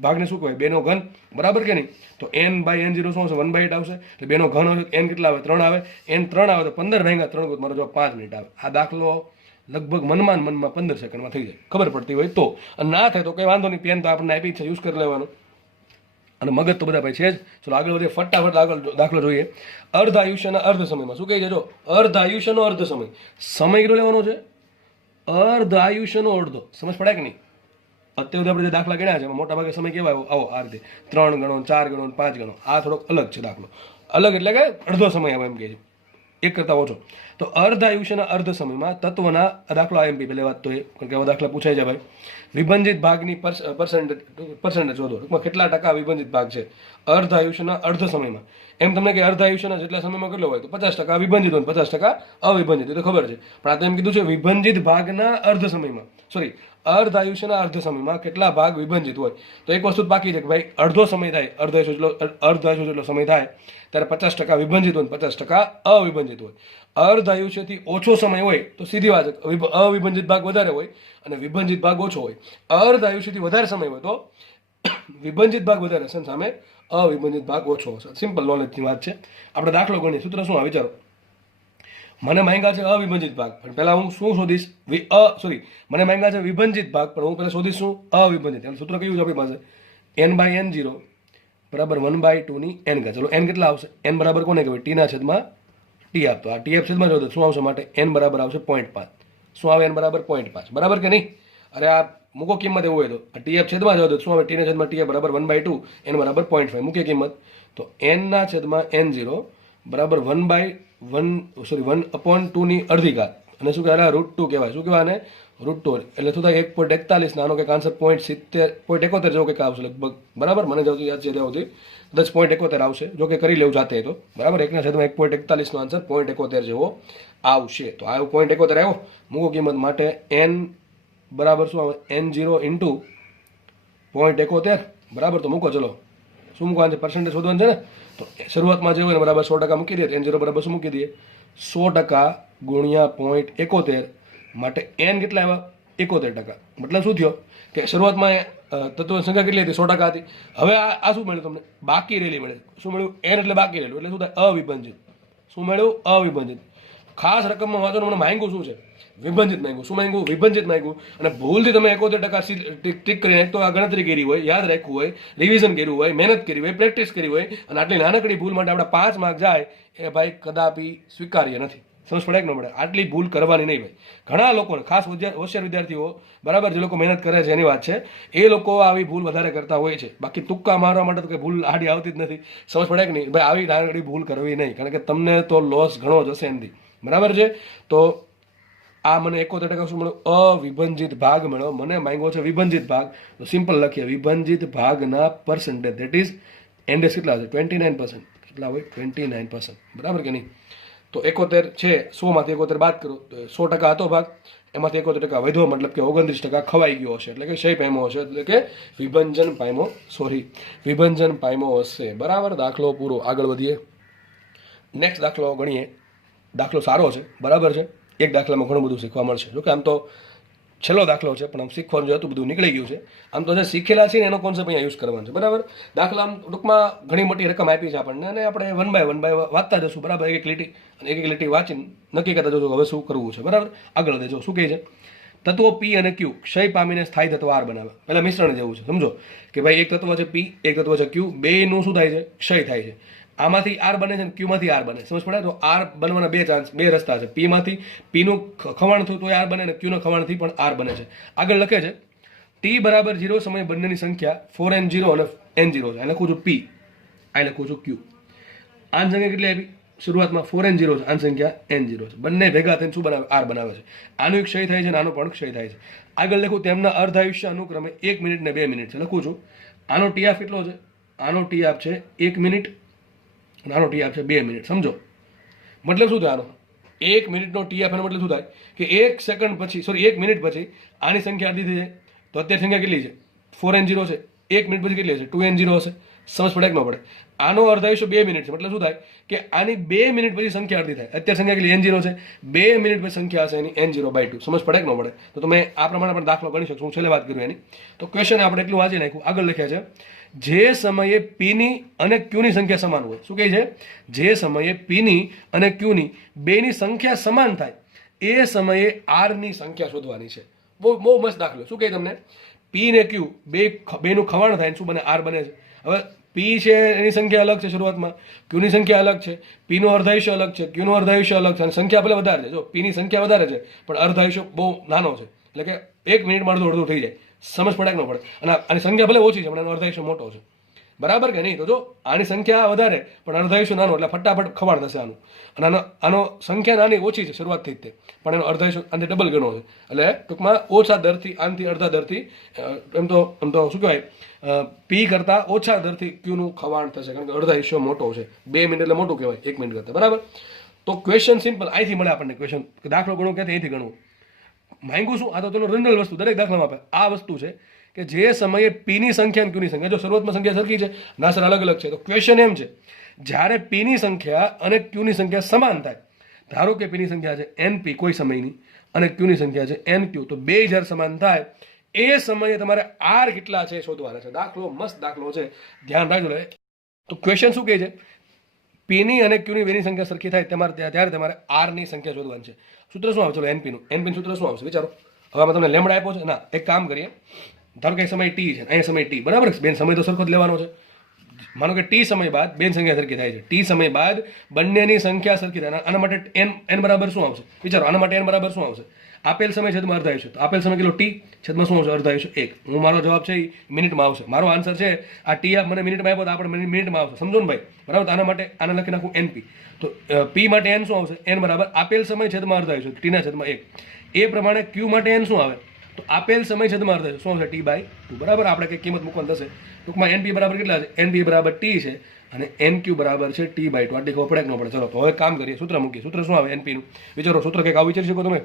ભાગને શું કહેવાય? 2 નો ઘન, બરાબર કે નહીં? તો n/n0 શું આવશે? 1/8 આવશે. એટલે 2 નો ઘન આવશે. n કેટલા આવે? 3 આવે. n 3 આવે તો 15 ભાગ્યા 3 મારો જવાબ 5 મિનિટ આવે. આ દાખલો લગભગ મનમાં 15 સેકન્ડમાં થઈ જાય, ખબર પડતી હોય તો. અને ના થાય તો કંઈ વાંધો નહીં, પેન તો આપણને આપી છે, યુઝ કરી લેવાનું. અને મગજ તો બધા ભાઈ છે જ. ચલો આગળ વધીએ, ફટાફટ આગળ દાખલો જોઈએ. અર્ધ આયુષ્યના અર્ધ સમયમાં શું કહે છે? જો અર્ધ આયુષ્યનો અર્ધ સમય કેટલો લેવાનો છે? અર્ધ આયુષ્યનો અડધો. સમજ પડે કે નહીં? અત્યારે આપણે જે દાખલા ગણ્યા છે એમાં મોટા ભાગે સમય કેવા આવો આ રીતે 3 ગણો, 4 ગણો, 5 ગણો. આ થોડોક અલગ છે દાખલો. અલગ એટલે કે અડધો સમય આવે એમ કહે છે, એક કરતા ઓછો. તો અર્ધ આયુષ્યના અર્ધ સમયમાં તત્વના દાખલો આઈએમપી પહેલી વાત તો એ, કારણ કે આવા દાખલા પૂછાય છે ભાઈ. વિભંજિત ભાગની પર્સન્ટેજ શોધો. ટૂંકમાં કેટલા ટકા વિભંજિત ભાગ છે અર્ધ આયુષ્યના અર્ધ સમયમાં. એમ તમને કે અર્ધ આયુષ્યના જેટલા સમયમાં કેટલો હોય? તો 50% વિભંજિત હોય, 50% અવિભંજિત. એ તો ખબર છે. પણ આ તો એમ કીધું છે વિભંજિત ભાગના અર્ધ સમયમાં, સોરી અર્ધ આયુષ્યના અર્ધ સમયમાં કેટલા ભાગ વિભંજિત હોય. તો એક વસ્તુ બાકી છે કે ભાઈ અડધો સમય થાય, અર્ધ આયુષ્ય જેટલો સમય થાય ત્યારે 50% વિભંજિત હોય, 50% અવિભંજિત હોય. અર્ધ આયુષ્યથી ઓછો સમય હોય તો સીધી વાત અવિભંજિત ભાગ વધારે હોય અને વિભંજિત ભાગ ઓછો હોય. અર્ધ આયુષ્યથી વધારે સમય હોય તો વિભંજિત ભાગ વધારે હશે, સામે અવિભંજિત ભાગ ઓછો હશે. સિમ્પલ નોલેજની વાત છે. આપણે દાખલો ગણીએ. સૂત્ર શું? વિચારો. મને માંગ્યા છે અવિભંજિત ભાગ, પણ પહેલા હું શું શોધીશ? મને માંગ્યા છે વિભંજિત ભાગ, પણ હું પહેલા શોધીશ શું? અવિભંજિત. એટલે સૂત્ર કયું છે આપણી પાસે? n/n0 બરાબર 1/2 ની n ઘાત. ચલો n કેટલા આવશે? n બરાબર કોને કહેવાય? t/t આપતો. આ t છેદમાં જો શું આવશે? માટે n બરાબર આવશે 0.5. શું આવે? n બરાબર 0.5, બરાબર કે નહીં? અરે આ મૂકો કિંમત એવું હોય તો આ t છેદમાં જો શું આવે? t/t બરાબર 1/2, n બરાબર 0.5. મૂકીએ કિંમત તો n/n0 બરાબર 1/2 ની અડધી ઘાત. અને શું કહેવાય √2 કહેવાય. શું કહેવાય આને? √2. એટલે શું થાય 1.41 નાનો કંઈક આન્સર 0.71 જેવો કંઈક આવશે લગભગ, બરાબર. મને જો યાદ છે ત્યાં સુધી કદાચ 0.71 આવશે, જો કે કરી લેવું જાતે તો, બરાબર. 1/141 નો આન્સર 0.71 જેવો આવશે. તો આવ્યો 0.71 આવ્યો. મૂકો કિંમત માટે n બરાબર શું આવે? n0 ઇન્ટુ 0.71, બરાબર. તો મૂકો, ચલો શું મૂકવાનું છે? પર્સન્ટેજ શોધવાનું છે ને. તો શરૂઆતમાં જે હોય ને બરાબર 100% મૂકી દઈએ. n0 બરાબર શું મૂકી દઈએ? 100% ગુણ્યા 0.71 માટે n કેટલા આવ્યા? 71%. મતલબ શું થયો કે શરૂઆતમાં તત્વ સંખ્યા કેટલી હતી? 100% હતી. હવે આ શું મળ્યું તમને? બાકી રહેલી મળે. શું મળ્યું? n એટલે બાકી રહેલું, એટલે શું થાય? અવિભાજિત. શું મળ્યું? અવિભાજિત. ખાસ રકમમાં વાંચવાનું મને માંગ્યું શું છે? વિભાજિત માંગ્યું. શું માંગ્યું? વિભાજિત માંગ્યું. અને ભૂલથી તમે 71% ટીક કરીને એક તો આ ગણતરી કરી હોય, યાદ રાખ્યું હોય, રિવિઝન કર્યું હોય, મહેનત કરી હોય, પ્રેક્ટિસ કરી હોય, અને આટલી નાનકડી ભૂલ માટે આપણા 5 માર્ક જાય, એ ભાઈ કદાપી સ્વીકાર્ય નથી. સમજ પડે કે ન પડે? આટલી ભૂલ કરવાની નહીં ભાઈ. ઘણા લોકોને, ખાસ હોશિયાર વિદ્યાર્થીઓ, બરાબર, જે લોકો મહેનત કરે છે એની વાત છે, એ લોકો આવી ભૂલ વધારે કરતા હોય છે. બાકી તુક્કા મારવા માટે તો કંઈ ભૂલ આડી આવતી જ નથી. સમજ પડે કે નહીં? ભાઈ આવી નાનકડી ભૂલ કરવી નહીં, કારણ કે તમને તો લોસ ઘણો જશે એનાથી, બરાબર છે. તો આ મને 71% શું મળ્યું? અવિભાજિત ભાગ મળ્યો. મને માંગ્યો છે વિભાજિત ભાગ, તો સિમ્પલ લખીએ વિભાજિત ભાગના પર્સન્ટેજ, ધેટ ઇઝ એનડેસ કેટલા હશે? 29%. કેટલા હોય? 29%, બરાબર કે નહીં? તો 71 છે, 100માંથી 71 બાદ કરો તો 100% હતો ભાગ, એમાંથી 71% વધ્યો, મતલબ કે 29% ખવાઈ ગયો હશે, એટલે કે ક્ષય પામ્યો હશે, એટલે કે વિભંજન પામ્યો, વિભંજન પામ્યો હશે, બરાબર. દાખલો પૂરો. આગળ વધીએ, નેક્સ્ટ દાખલો ગણીએ. દાખલો સારો છે, બરાબર છે. એક દાખલામાં ઘણું બધું શીખવા મળશે. જોકે આમ તો છેલ્લો દાખલો છે, પણ આમ શીખવાનું હતું બધું નીકળી ગયું છે. આમ તો જે શીખેલા છે ને એનો કોન્સેપ્ટ અહીંયા યુઝ કરવાનો છે, બરાબર. દાખલા આમ ટૂંકમાં ઘણી મોટી રકમ આપી છે આપણને, અને આપણે 1 બાય 1 વાંચતા જશું, બરાબર. એક લીટી અને એક લીટી વાંચીને નક્કી કરતા જશું હવે શું કરવું છે, બરાબર. આગળ દેજો શું કહે છે? તત્વો P અને Q ક્ષય પામીને સ્થાયી તત્વ R બનાવે. પહેલા મિશ્રણ જેવું છે, સમજો કે ભાઈ એક તત્વ છે P, એક તત્વ છે Q, બેનું શું થાય છે? ક્ષય થાય છે. આમાંથી R બને છે અને Q માંથી R બને. સમજ પડે? તો R બનવાના બે રસ્તા છે. P માંથી P નું ખવાણ થયું તો R બને, અને Q નું ખવાણથી પણ R બને છે. આગળ લખે છે T બરાબર 0 સમય બંનેની સંખ્યા 4n0 અને n0 છે. આ લખું છું P, આ લખું છું Q. આની સંખ્યા કેટલી આપી? શરૂઆતમાં 4n0 છે, આની સંખ્યા n0 છે. બંને ભેગા થઈને શું બનાવે? R બનાવે છે. આનું ક્ષય થાય છે અને આનું પણ ક્ષય થાય છે. આગળ લખું તેમના અર્ધાયુષ્ય અનુક્રમે 1 મિનિટ ને 2 મિનિટ છે. લખું છું આનો TF કેટલો છે? આનો TF છે 1 મિનિટ, આનો TF છે 2 મિનિટ. સમજો મતલબ શું થાય આનો? 1 મિનિટનો TF એનો મતલબ શું થાય કે 1 સેકન્ડ પછી, સોરી 1 મિનિટ પછી આની સંખ્યા અડધી થઈ જાય. તો અત્યારે સંખ્યા કેટલી છે? 4n0 છે. 1 મિનિટ પછી કેટલી હશે? 2n0 હશે. સમજ પડે કે ન પડે? આનો અર્ધાયુષ્ય 2 મિનિટ છે, મતલબ શું થાય કે આની 2 મિનિટ પછી સંખ્યા અડધી થાય. અત્યારે સંખ્યા કેટલી? n0 છે. 2 મિનિટ પછી સંખ્યા હશે એની n0/2. સમજ પડે કે ન પડે? તો તમે આ પ્રમાણે પણ દાખલો ગણી શકશો. હું છેલ્લે વાત કર્યું એની. તો ક્વેશ્ચન આપણે એટલું વાંચી નાખ્યું. આગળ લખ્યા છે જે સમયે Pની અને Qની સંખ્યા સમાન હોય. શું કહે છે? જે સમયે Pની અને Qની બેની સંખ્યા સમાન થાય એ સમયે Rની સંખ્યા શોધવાની છે. બહુ મસ્ત દાખલો. શું કહે તમને? P ને Q બેનું ખવાણ થાય શું બને? R બને છે. હવે P છે એની સંખ્યા અલગ છે શરૂઆતમાં, Qની સંખ્યા અલગ છે, Pનું અર્ધાયુષ્ય અલગ છે, Qનું અર્ધાયુષ્ય અલગ છે, અને સંખ્યા ભલે વધારે છે. જો Pની સંખ્યા વધારે છે પણ અર્ધાયુષ્ય બહુ નાનો છે, એટલે કે 1 મિનિટમાં અડધું થઈ જાય. સમજ પડે કે ન પડે? અને આની સંખ્યા ભલે ઓછી છે પણ એનો અર્ધાયુષ્ય મોટો છે, બરાબર કે નહીં? તો જો આની સંખ્યા વધારે પણ અર્ધાયુષ્ય નાનો, એટલે ફટાફટ ખવાડ થશે આનું. અને આનો સંખ્યા નાની ઓછી છે શરૂઆતથી જ તે, પણ એનો અર્ધાયુષ્ય આનાથી ડબલ ગણો છે. એટલે ટૂંકમાં ઓછા દરથી, આનાથી અડધા દરથી, એમ તો શું કહેવાય, P કરતાં ઓછા દરથી Qનું ખવાણ થશે, કારણ કે અર્ધાયુષ્ય મોટો છે. 2 મિનિટ એટલે મોટું કહેવાય 1 મિનિટ કરતાં, બરાબર. તો ક્વેશ્ચન સિમ્પલ અહીંથી મળે આપણને. ક્વેશ્ચન દાખલો ગણો ક્યાંથી? અહીંથી ગણવું માંગ્યું શું? આ તો તેનો જનરલ વસ્તુ દરેક દાખલામાં આપે. આ વસ્તુ છે કે જે સમયે Pની સંખ્યા અને Qની સંખ્યા, જો શરૂઆતમાં સંખ્યા સરખી છે, ના સર અલગ અલગ છે, તો ક્વેશ્ચન એમ છે જ્યારે Pની સંખ્યા અને Qની સંખ્યા સમાન થાય, ધારો કે Pની સંખ્યા છે NP કોઈ સમયની અને Qની સંખ્યા છે NQ, તો બે જ્યારે સમાન થાય એ સમયે તમારે R કેટલા છે શોધવાના છે. દાખલો મસ્ત દાખલો છે, ધ્યાન રાખજો. તો ક્વેશ્ચન શું કહે છે? Pની અને Qની બેની સંખ્યા સરખી થાય ત્યારે તમારે Rની સંખ્યા શોધવાની છે. સૂત્ર શું આવે? ચલો NPનું સૂત્ર શું આવશે વિચારો. હવે આમાં તમને લેમડા આપ્યો છે. ના, એક કામ કરીએ. ધારો કે સમય T છે, અહીંયા સમય T, બરાબર. બેન સમય તો સરખો જ લેવાનો છે. માનો કે T સમય બાદ બેન સંખ્યા સરખી થાય છે. T સમય બાદ બંનેની સંખ્યા સરખી થાય. આના માટે n બરાબર શું આવશે વિચારો? આના માટે n બરાબર શું આવશે? આપેલ સમય છેદમાં અર્ધ આયુષ્ય, તો આપેલ સમય કેટલો ટી, છેદમાં શું આવશે? અર્ધ આયુષ્ય 1. હું મારો જવાબ છે એ મિનિટમાં આવશે. મારો આન્સર છે આ ટી મને મિનિટમાં આપ્યો તો આપણે મિનિટમાં આવશે. સમજો ને ભાઈ, બરાબર? તો આના માટે આને લખી નાખું NP. તો P માટે n શું આવશે? n બરાબર આપેલ સમય છેદમાં અર્ધ આયુષ્ય, ટી ના છેદમાં 1. એ પ્રમાણે Q માટે n શું આવે? તો આપેલ સમય છેદમાં અર્ધ આયુષ્ય શું આવશે? T/2. બરાબર? આપણે કંઈક કિંમત મૂકવાની થશે. ટૂંકમાં NP બરાબર કેટલા છે? NP બરાબર T છે અને NQ બરાબર છે T/2. આટલી ખબર પડે કે ન પડે? ચલો તો હવે કામ કરીએ, સૂત્ર મૂકીએ. સૂત્ર શું આવે NP નું? વિચારો, સૂત્ર કંઈક આવું વિચારી શકો તમે?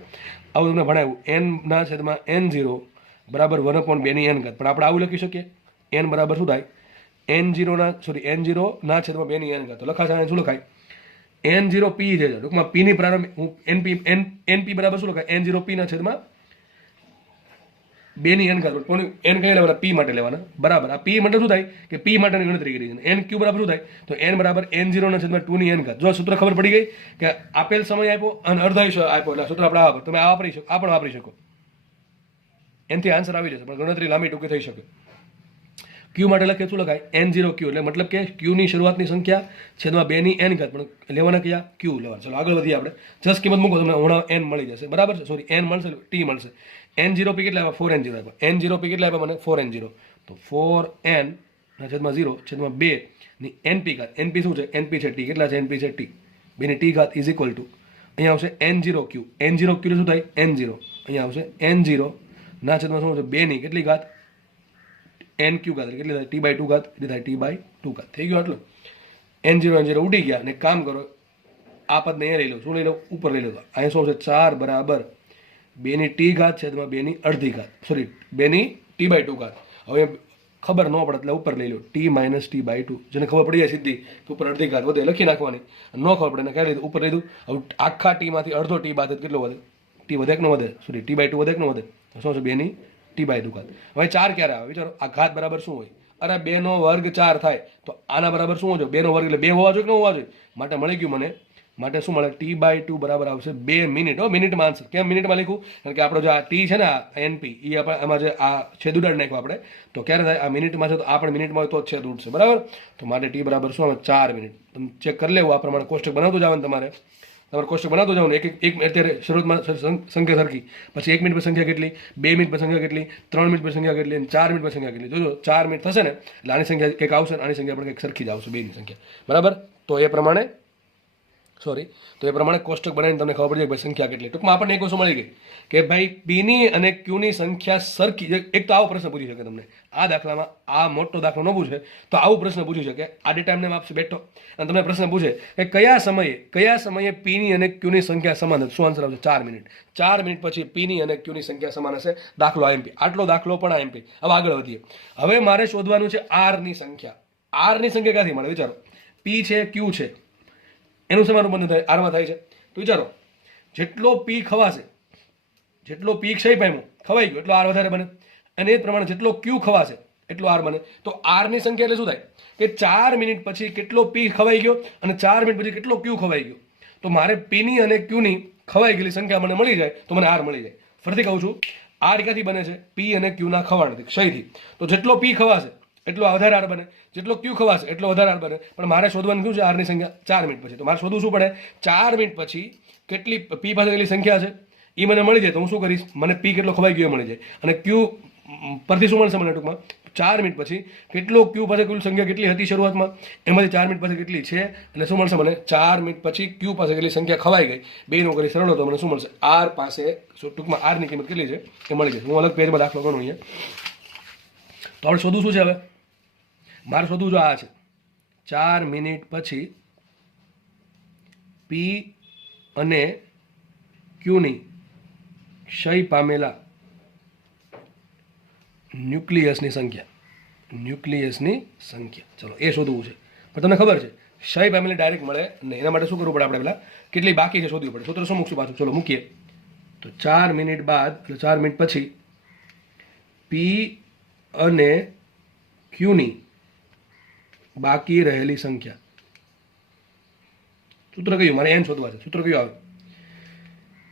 આવું તમને ભણાવ્યું, n ના છેદમાં n0 બરાબર 1/2 ની n ઘાત. પણ આપણે આવું લખી શકીએ, n બરાબર શું થાય? n0 ના છેદમાં 2 ની n ઘાત. તો લખાશે શું લખાય? n0p છે. ટૂંકમાં p ની પ્રારંભ હું np બરાબર શું લખાય? n0p ના છેદમાં 2 ની n ઘાત. n કઈ લેવાના? p માટે લેવાના. બરાબર? આ p માટે શું થાય કે p માટેની ગણતરી કરી છે. nq બરાબર શું થાય? તો n બરાબર n0 ના છેદમાં 2 ની n ઘાત. જો સૂત્ર ખબર પડી ગઈ કે આપેલ સમય આપ્યો અને અર્ધ આયુષ્ય આપ્યો, એટલે સૂત્ર આપણે આ તમે આ વાપરી શકો, આ પણ વાપરી શકો. એનાથી આન્સર આવી જશે, પણ ગણતરી લાંબી ટૂંકી થઈ શકે. Q માટે લખીએ શું લખાય? n0q, એટલે મતલબ કે Q ની શરૂઆતની સંખ્યા છેદમાં 2 ની n ઘાત. પણ લેવાના કયા? Q લેવાના. ચલો આગળ વધીએ આપણે. જસ્ટ કિંમત મૂકો, તમને હમણાં n મળી જશે. બરાબર છે? સોરી, n મળશે, t મળશે. n0p કેટલા આવ્યા? 4n0 આવ્યા. n0p કેટલા આવ્યા મને? 4n0. તો 4n ના છેદમાં 0 છેદમાં 2 ની np ઘાત. np શું છે? np છે t. કેટલા છે? np છે t. બેની t ઘાત ઇઝ ઇક્વલ ટુ અહીંયા આવશે n0q. n0q શું થાય? n0. અહીંયા આવશે n0 ના છેદમાં શું છે? 2 ની કેટલી ઘાત? nq ઘાત. કેટલી થાય? t/2 ઘાત. કેટલી થાય? t/2 ઘાત. થઈ ગયો આટલું. n0 ઉડી ગયા. અને કામ કરો, આ પદને અહીંયા લઈ લો. શું લઈ લો? ઉપર લઈ લો. અહીંયા શું આવશે? 4 બરાબર 2 ની t ઘાત છેદમાં 2 ની અડધી ઘાત. સોરી, 2 ની t/2 ઘાત. હવે ખબર ન પડે એટલે ઉપર લઈ લો, t - t/2. જેને ખબર પડી જાય સીધી તો ઉપર અડધી ઘાત વધે લખી નાખવાની. ન ખબર પડે ને કઈ લીધું? ઉપર લીધું. હવે આખા t માંથી અડધો t બાદ કેટલો વધે? t વધે કે ન વધે? સોરી, t/2 વધે કે ન વધે? શું છે? 2 ની t/2 ઘાત. હવે 4 ક્યારે આવે? વિચારો, આ ઘાત બરાબર શું હોય? અરે 2 નો વર્ગ 4 થાય તો આના બરાબર શું હોય? 2 નો વર્ગ એટલે 2 હોવા જોઈએ કે ન હોવા જોઈએ? માટે મળી ગયું મને. માટે શું મળે? t/2 બરાબર આવશે 2 મિનિટ. મિનિટમાં આન્સર. કેમ મિનિટમાં લખ્યું? કારણ કે આપણો જે આ ટી છે ને, આ NP, એ આપણે એમાં જે આ છેદ ઉડાડી નાખ્યો આપણે, તો ક્યારે થાય? આ મિનિટમાં છે, તો આ પણ મિનિટમાં હોય તો જ છેદ ઉડશે. બરાબર? તો માટે t બરાબર શું આવે? 4 મિનિટ. તમે ચેક કરી લેવું. આ પ્રમાણે કોષ્ટક બનાવતું જવાનું તમારે કોષ્ટક બનાવતું જવાનું. એક અત્યારે શરૂઆતમાં સંખ્યા સરખી, પછી 1 મિનિટ પર સંખ્યા કેટલી, 2 મિનિટ પર સંખ્યા કેટલી, 3 મિનિટ પર સંખ્યા કેટલી, અને 4 મિનિટ પર સંખ્યા કેટલી. જોજો 4 મિનિટ થશે ને એટલે આની સંખ્યા કંઈક આવશે, આની સંખ્યા પણ કંઈક સરખી જ આવશે, બેની સંખ્યા. બરાબર? તો એ પ્રમાણે કોષ્ટક બનાવીને તમને ખબર પડી જાય ભાઈ સંખ્યા કેટલી. ટૂંકમાં આપણને એક વસ્તુ મળી ગઈ કે ભાઈ પીની અને ક્યુની સંખ્યા સરખી. એક તો આવો પ્રશ્ન પૂછી શકે તમને આ દાખલામાં. આ મોટો દાખલો ન પૂછે તો આવું પ્રશ્ન પૂછી શકે. આ ડેટા એમને આપશે બેઠો અને તમને પ્રશ્ન પૂછે કે કયા સમયે પીની અને ક્યુની સંખ્યા સમાન હશે? શું આન્સર આવશે? 4 મિનિટ. 4 મિનિટ પછી પીની અને ક્યુની સંખ્યા સમાન હશે. દાખલો IMP. આટલો દાખલો પણ IMP. હવે આગળ વધીએ. હવે મારે શોધવાનું છે R ની સંખ્યા. R ની સંખ્યા ક્યાંથી મળે? વિચારો, P છે, Q છે, એનું સમાન બંધ થાય, આરમાં થાય છે. તો વિચારો, જેટલો પી ખવાશે, જેટલો પી ક્ષય પામ્યો ખવાઈ ગયો એટલો આર વધારે બને, અને એ પ્રમાણે જેટલો ક્યુ ખવાશે એટલો આર બને. તો આર ની સંખ્યા એટલે શું થાય કે 4 મિનિટ પછી કેટલો પી ખવાઈ ગયો અને 4 મિનિટ પછી કેટલો ક્યુ ખવાઈ ગયો. તો મારે પીની અને ક્યુની ખવાઈ ગયેલી સંખ્યા મને મળી જાય તો મને આર મળી જાય. ફરીથી કહું છું, આર ક્યાંથી બને છે? પી અને ક્યુના ખવાણથી, ક્ષયથી. તો જેટલો પી ખવાશે એટલો વધારે આર બને, જેટલો ક્યુ ખવાશે એટલો વધારે આર બને. પણ મારે શોધવાનું શું છે? આરની સંખ્યા 4 મિનિટ પછી. તો મારે શોધવું શું પડે? 4 મિનિટ પછી કેટલી પી પાસે કેટલી સંખ્યા છે એ મને મળી જાય તો હું શું કરીશ? મને પી કેટલો ખવાઈ ગયો મળી જાય. અને ક્યુ પરથી શું મળશે મને? ટૂંકમાં 4 મિનિટ પછી કેટલો ક્યુ પાસે કુલ સંખ્યા કેટલી હતી શરૂઆતમાં, એમાંથી 4 મિનિટ પાસે કેટલી છે એટલે શું મળશે મને? 4 મિનિટ પછી ક્યુ પાસે કેટલી સંખ્યા ખવાઈ ગઈ, બેનો કરી સરળ તો મને શું મળશે? આર પાસે ટૂંકમાં આરની કિંમત કેટલી છે એ મળી ગઈ. હું અલગ પેજમાં દાખલો ગણું અહીંયા. તો આપણે શોધવું શું છે? હવે મારે શોધવું જો આ છે, 4 મિનિટ પછી પી અને ક્યુની ક્ષય પામેલા ન્યુક્લિયસની સંખ્યા. ચલો એ શોધવું છે. પણ તમને ખબર છે ક્ષય પામેલી ડાયરેક્ટ મળે નહીં. એના માટે શું કરવું પડે? આપણે પહેલાં કેટલી બાકી છે શોધવી પડે. સૂત્ર શું મૂકશું પાછું? ચલો મૂકીએ. તો 4 મિનિટ બાદ એટલે 4 મિનિટ પછી પી અને ક્યુની બાકી રહેલી સંખ્યા. સૂત્ર કયું? મારે n શોધવા છે. સૂત્ર કયું આવે?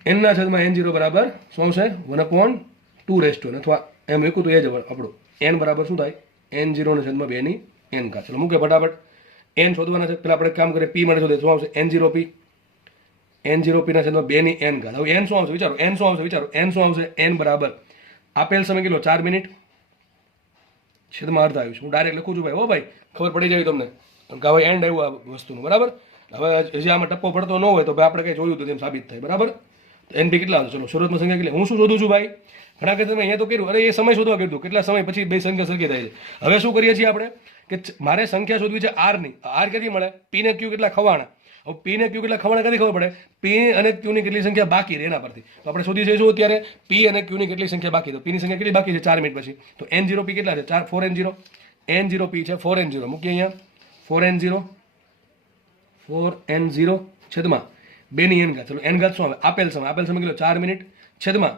n ના છેદમાં n0 બરાબર શું આવશે? 1/2 અથવા એમ મૂકું તો એ જ આપણું n બરાબર શું થાય? n0 ના છેદમાં 2 ની n ચલો મૂકે ફટાફટ. n શોધવાના છે. પેલા આપણે કામ કરીએ, p માટે શોધીએ. શું આવશે? n0p. N0P ના છેદમાં 2 ની n ઘાત. હવે n શું આવશે વિચારો, n શું આવશે વિચારો, n શું આવશે, n બરાબર આપેલ સમય કેટલો 4 મિનિટ છેદમાં અર્ધ આવ્યું છે. હું ડાયરેક્ટ લખું છું ભાઈ, હો ભાઈ, ખબર પડી જાય તમને કે હવે એન્ડ આવ્યું આ વસ્તુનું, બરાબર. હવે હજી આમાં ટપ્પો પડતો ન હોય તો ભાઈ આપણે કંઈ જોયું તો તેમ સાબિત થાય, બરાબર. NP કેટલા આવશે, ચલો શરૂઆતમાં સંખ્યા કેટલી, હું શું શોધું છું ભાઈ, ઘણા કે તમે અહીંયા તો કર્યું, અરે એ સમય શોધવા કીધું, કેટલા સમય પછી બે સંખ્યા સરખી થાય છે. હવે શું કરીએ છીએ આપણે કે મારે સંખ્યા શોધવી છે r ની, r ક્યાંથી મળે, p ને q કેટલા ખવાણા. હવે p ને q કેટલા ખવાણા ક્યાંથી ખબર પડે, p અને q ની કેટલી સંખ્યા બાકી રહે એના પરથી. તો આપણે શોધી જઈશું અત્યારે p અને q ની કેટલી સંખ્યા બાકી, તો p ની સંખ્યા કેટલી બાકી છે 4 મિનિટ પછી, તો n0p કેટલા છે 4n0, n0p છે 4n0, મૂકીએ અહીંયા 4n0 છેદમાં 2 ની n ઘાત. ચલો n ઘાત શું આવે, આપેલ સમય કેટલો 4 મિનિટ છેદમાં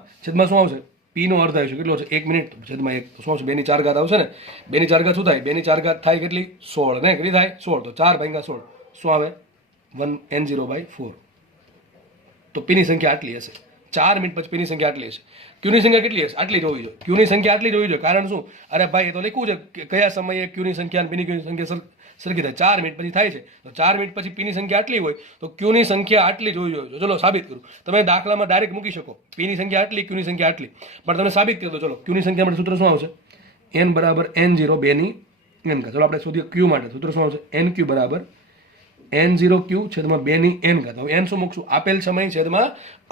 શું આવશે, p નો અર્ધ આવશે કેટલો છે 1 મિનિટ છેદમાં 1, શું આવશે 2 ની 4 ઘાત આવશે ને. 2 ની 4 ઘાત શું થાય, 2 ની 4 ઘાત થાય કેટલી 16 ને, કેટલી થાય 16, તો 4 ભાગ્યા 16 શું આવે 1n0/4. તો p ની સંખ્યા આટલી હશે, 4 મિનિટ પછી p ની સંખ્યા આટલી હશે. q ની સંખ્યા કેટલી હશે, આટલી જ હોવી જોઈએ. q ની સંખ્યા આટલી જ હોવી જોઈએ, કારણ શું, અરે ભાઈ એ તો લખ્યું છે કે કયા સમયે q ની સંખ્યા અને p ની સંખ્યા સરખી થાય, 4 મિનિટ પછી થાય છે. તો 4 મિનિટ પછી p ની સંખ્યા આટલી હોય તો q ની સંખ્યા આટલી જ હોવી જોઈએ. ચલો સાબિત કરું, તમે દાખલામાં ડાયરેક્ટ મૂકી શકો p ની સંખ્યા આટલી, q ની સંખ્યા આટલી, પણ તમે સાબિત કરી દો. ચલો q ની સંખ્યા માટે સૂત્ર શું આવશે, n બરાબર n0 2 ની n ઘાત. ચલો આપણે શોધીએ q માટે, સૂત્ર શું આવશે, nq બરાબર n0q છેદમાં 2 ની n ઘાત. હવે n શું મૂકશું, આપેલ સમય છેદમાં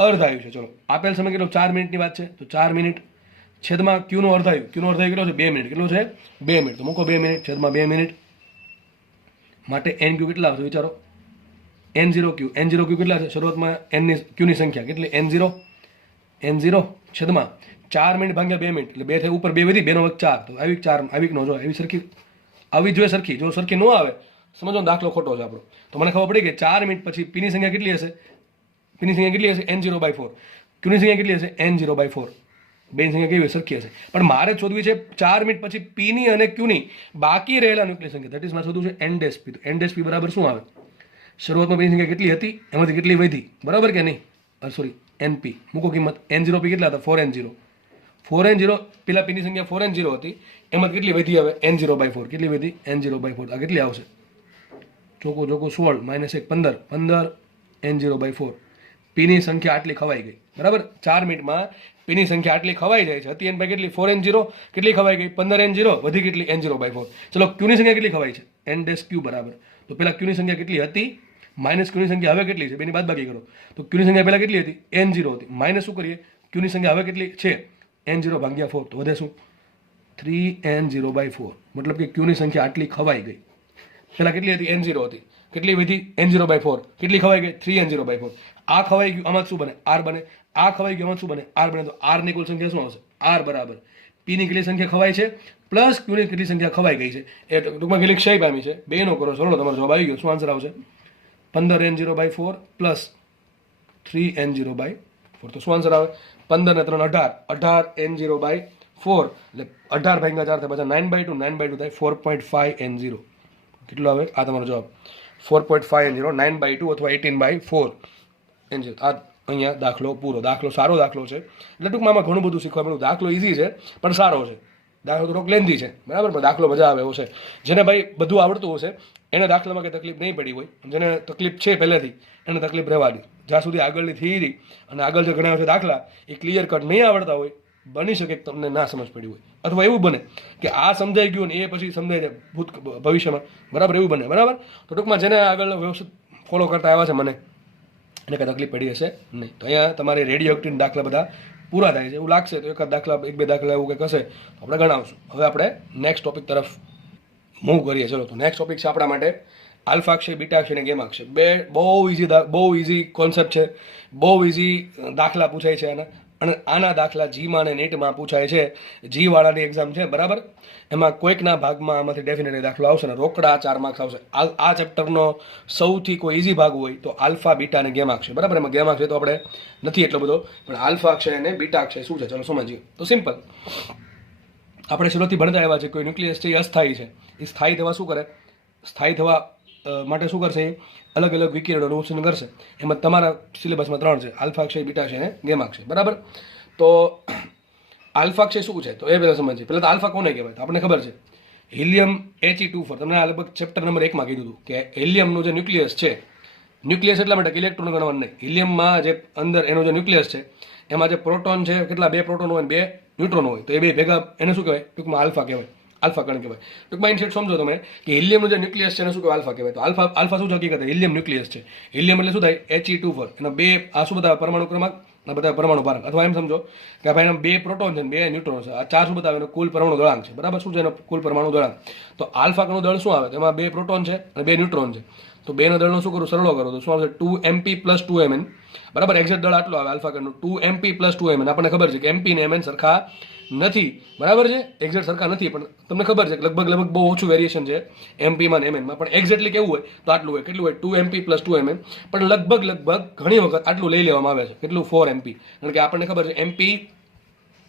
અર્ધ આવ્યું છે. ચલો આપેલ સમય કેટલો 4 મિનિટની વાત છે, તો 4 મિનિટ છેદમાં q નો અર્ધ આવ્યું, q નો અર્ધ આવ્યું કેટલો છે 2 મિનિટ, કેટલો છે 2 મિનિટ, તો મૂકો 2 મિનિટ છેદમાં 2 મિનિટ માટે nq કેટલા આવશે વિચારો, n0q કેટલા છે, શરૂઆતમાં n ની q ની સંખ્યા કેટલી n0 છેદમાં 4 મિનિટ ભાગ્યા 2 મિનિટ, એટલે 2 થઈ ઉપર 2 વધી, 2 નો વર્ગ 4, તો આવી 4 આવી નો જો આવી સરખી આવી જોઈએ સરખી, જો સરખી ન આવે સમજો દાખલો ખોટો છે આપણો. તો મને ખબર પડી કે 4 મિનિટ પછી p ની સંખ્યા કેટલી હશે, p ની સંખ્યા કેટલી હશે n0/4, q ની સંખ્યા કેટલી હશે n0/4, બે ની સંખ્યા કેવી સરખી હશે. પણ મારે શોધવી છે 4 મિનિટ પછી p ની અને q ની બાકી રહેલા ન્યુક્લિયસ સંખ્યા, ધેટ ઇઝ મારે શોધવું છે n'(p). તો n'(p) બરાબર શું આવે, શરૂઆતમાં p ની સંખ્યા કેટલી હતી એમાંથી કેટલી વધી, બરાબર કે નહીં, સોરી np મૂકો કિંમત, n0p કેટલા હતા 4n0 પેલા p ની સંખ્યા 4n0 હતી, એમાં કેટલી વધી હવે n0/4, કેટલી વધી n0/4, આ કેટલી આવશે ચોકો 16 -1 15 n0/4. p ની સંખ્યા આટલી ખવાઈ ગઈ, બરાબર. 4 મિનિટમાં p ની સંખ્યા આટલી ખવાઈ જાય છે, હતી n ભાઈ કેટલી 4n0, કેટલી ખવાઈ ગઈ 15n0, વધી કેટલી n0/4. ચલો q ની સંખ્યા કેટલી ખવાઈ છે n'(q) બરાબર, તો પેલા q ની સંખ્યા કેટલી હતી માઇનસ q ની સંખ્યા હવે કેટલી છે, બેની બાદબાકી કરો, તો q ની સંખ્યા પહેલા કેટલી હતી n0 હતી, માઇનસ શું કરીએ q ની સંખ્યા હવે કેટલી છે n0/4, તો વધે શું 3n0/4, મતલબ કે q ની સંખ્યા આટલી ખવાઈ ગઈ. પેલા કેટલી હતી n0 હતી, કેટલી વધી n0/4, કેટલી ખવાઈ ગઈ 3n0/4. આ ખવાઈ ગયું, આમાં શું બને r બને, આ ખવાઈ ગયું, આમાં શું બને r બને. તો r ની કુલ સંખ્યા શું આવશે, r બરાબર p ની કેટલી સંખ્યા ખવાય છે પ્લસ q ની કેટલી સંખ્યા ખવાઈ ગઈ છે, એ ટૂંકમાં કેટલી ક્ષય પામી છે, બે નો કરો, ચલો તમારો જવાબ આવી ગયો. શું આન્સર આવશે 15n0/4 પ્લસ 3n0/4. તો શું આન્સર આવે 15 ને 3 18 n0/4, એટલે 18 ભાગ્યા 4 થાય, પાછા 9/2 થાય 4.5n0. કેટલો આવે આ તમારો જવાબ 4.5n0, 9/2 અથવા 18/4 n0. આ અહીંયા દાખલો પૂરો. દાખલો સારો દાખલો છે, એટલે ટૂંકમાં આમાં ઘણું બધું શીખવા મળ્યું. દાખલો ઇઝી છે પણ સારો છે, દાખલો થોડોક લેન્ધી છે, બરાબર, પણ દાખલો મજા આવે એવો છે. જેને ભાઈ બધું આવડતું હશે એને દાખલામાં કંઈ તકલીફ નહીં પડી હોય, જેને તકલીફ છે પહેલેથી એને તકલીફ રહેવાની. જ્યાં સુધી આગળની થિયરી અને આગળ જે ગણાવ્યા છે દાખલા એ ક્લિયર કટ નહીં આવડતા હોય, બની શકે કે તમને ના સમજ પડી હોય, અથવા એવું બને કે આ સમજાઈ ગયું ને એ પછી સમજાય જાય ભવિષ્યમાં, બરાબર, એવું બને, બરાબર. તો ટૂંકમાં જેને આગળ વ્યવસ્થિત ફોલો કરતા આવ્યા છે મને એને કંઈ તકલીફ પડી હશે નહીં. તો અહીંયા તમારે રેડિયો એક્ટિવ દાખલા બધા પૂરા થાય છે એવું લાગશે, તો એકાદ દાખલા 1-2 દાખલા એવું કંઈક હશે તો આપણે ગણાવશું. હવે આપણે નેક્સ્ટ ટોપિક તરફ મૂવ કરીએ. ચલો, તો નેક્સ્ટ ટોપિક છે આપણા માટે આલ્ફા અક્ષય, બીટા અક્ષય અને ગેમા અક્ષય. બહુ ઇઝી કોન્સેપ્ટ છે, બહુ ઇઝી દાખલા પૂછાય છે આના, અને આના દાખલા જીમાં અને નેટમાં પૂછાય છે. જી વાળાની એક્ઝામ છે, બરાબર, એમાં કોઈકના ભાગમાં આમાંથી ડેફિનેટલી દાખલો આવશે ને રોકડા 4 માર્ક્સ આવશે. આ ચેપ્ટરનો સૌથી કોઈ ઇઝી ભાગ હોય તો આલ્ફા, બીટા અને ગેમા અક્ષય, બરાબર. એમાં ગેમા અક્ષય તો આપણે નથી એટલો બધો, પણ આલ્ફા અક્ષય અને બીટા અક્ષય શું છે ચલો સમજીએ. તો સિમ્પલ, આપણે શરૂઆતથી ભણતા આવ્યા છે કોઈ ન્યુક્લિયસ છે એ અસ્થાયી છે, એ સ્થાયી થવા શું કરે, સ્થાયી થવા માટે શું કરશે, અલગ અલગ વિકિરણોનું ઉત્સર્જન કરશે. એમાં તમારા સિલેબસમાં 3 છે, આલ્ફા અક્ષય, બીટા અક્ષય અને ગેમા અક્ષય, બરાબર. તો આલ્ફા અક્ષય શું છે તો એ પહેલાં સમજીએ. પહેલાં તો આલ્ફા કોને કહેવાય, તો આપણને ખબર છે હિલિયમ He24. તમને આ લગભગ ચેપ્ટર નંબર 1 માં કીધું હતું કે હિલિયમનું જે ન્યુક્લિયસ છે ન્યુક્લિયસ એટલા માટે કે ઇલેક્ટ્રોન ગણવાનું નહીં. હિલિયમમાં જે અંદર એનો જે ન્યુક્લિયસ છે એમાં જે પ્રોટોન છે કેટલા 2 પ્રોટોન હોય 2 ન્યુટ્રોન હોય, તો એ બે ભેગા એને શું કહેવાય? ટૂંકમાં આલ્ફા કહેવાય, આલ્ફા કણ કહેવાય. ટૂંકમાં ઇનશોર્ટ સમજો તમે કે હિલિયમનું જે ન્યુક્લિયસ છે એને શું કહેવાય? આલ્ફા કહેવાય. તો આલ્ફા શું છે હકીકત? હિલિયમ ન્યુક્લિયસ છે. હિલિયમ એટલે શું થાય? He24. એના બે આ શું બતાવે? પરમાણુ ક્રમાંક, આ બધા પરમાણુ ભારક. અથવા એમ સમજો કે ભાઈ એના 2 પ્રોટોન છે 2 ન્યુટ્રોન છે. આ 4 શું બતાવે? એનો કુલ પરમાણુ દળાંક છે. બરાબર? શું છે એનો કુલ પરમાણુ દળાંક? તો આલ્ફા કણનું દળ શું આવે? તો એમાં 2 પ્રોટોન છે અને 2 ન્યુટ્રોન છે. તો 2 ના દળનો શું કરું? સરળો કરો તો શું આવશે? 2mp + 2mn. બરાબર? એક્ઝેક્ટ દળ આટલું આવે આલ્ફા કણનું, 2mp + 2mn. આપણને ખબર છે કે mp ને mn સરખા નથી. બરાબર છે? એક્ઝેક્ટ સરખા નથી, પણ તમને ખબર છે કે લગભગ બહુ ઓછું વેરિએશન છે એમપીમાં ને એમએનમાં. પણ એક્ઝેક્ટલી કેવું હોય તો આટલું હોય. કેટલું હોય? 2mp + 2mn. પણ લગભગ ઘણી વખત આટલું લઈ લેવામાં આવે છે. કેટલું? 4mp. કારણ કે આપણને ખબર છે mp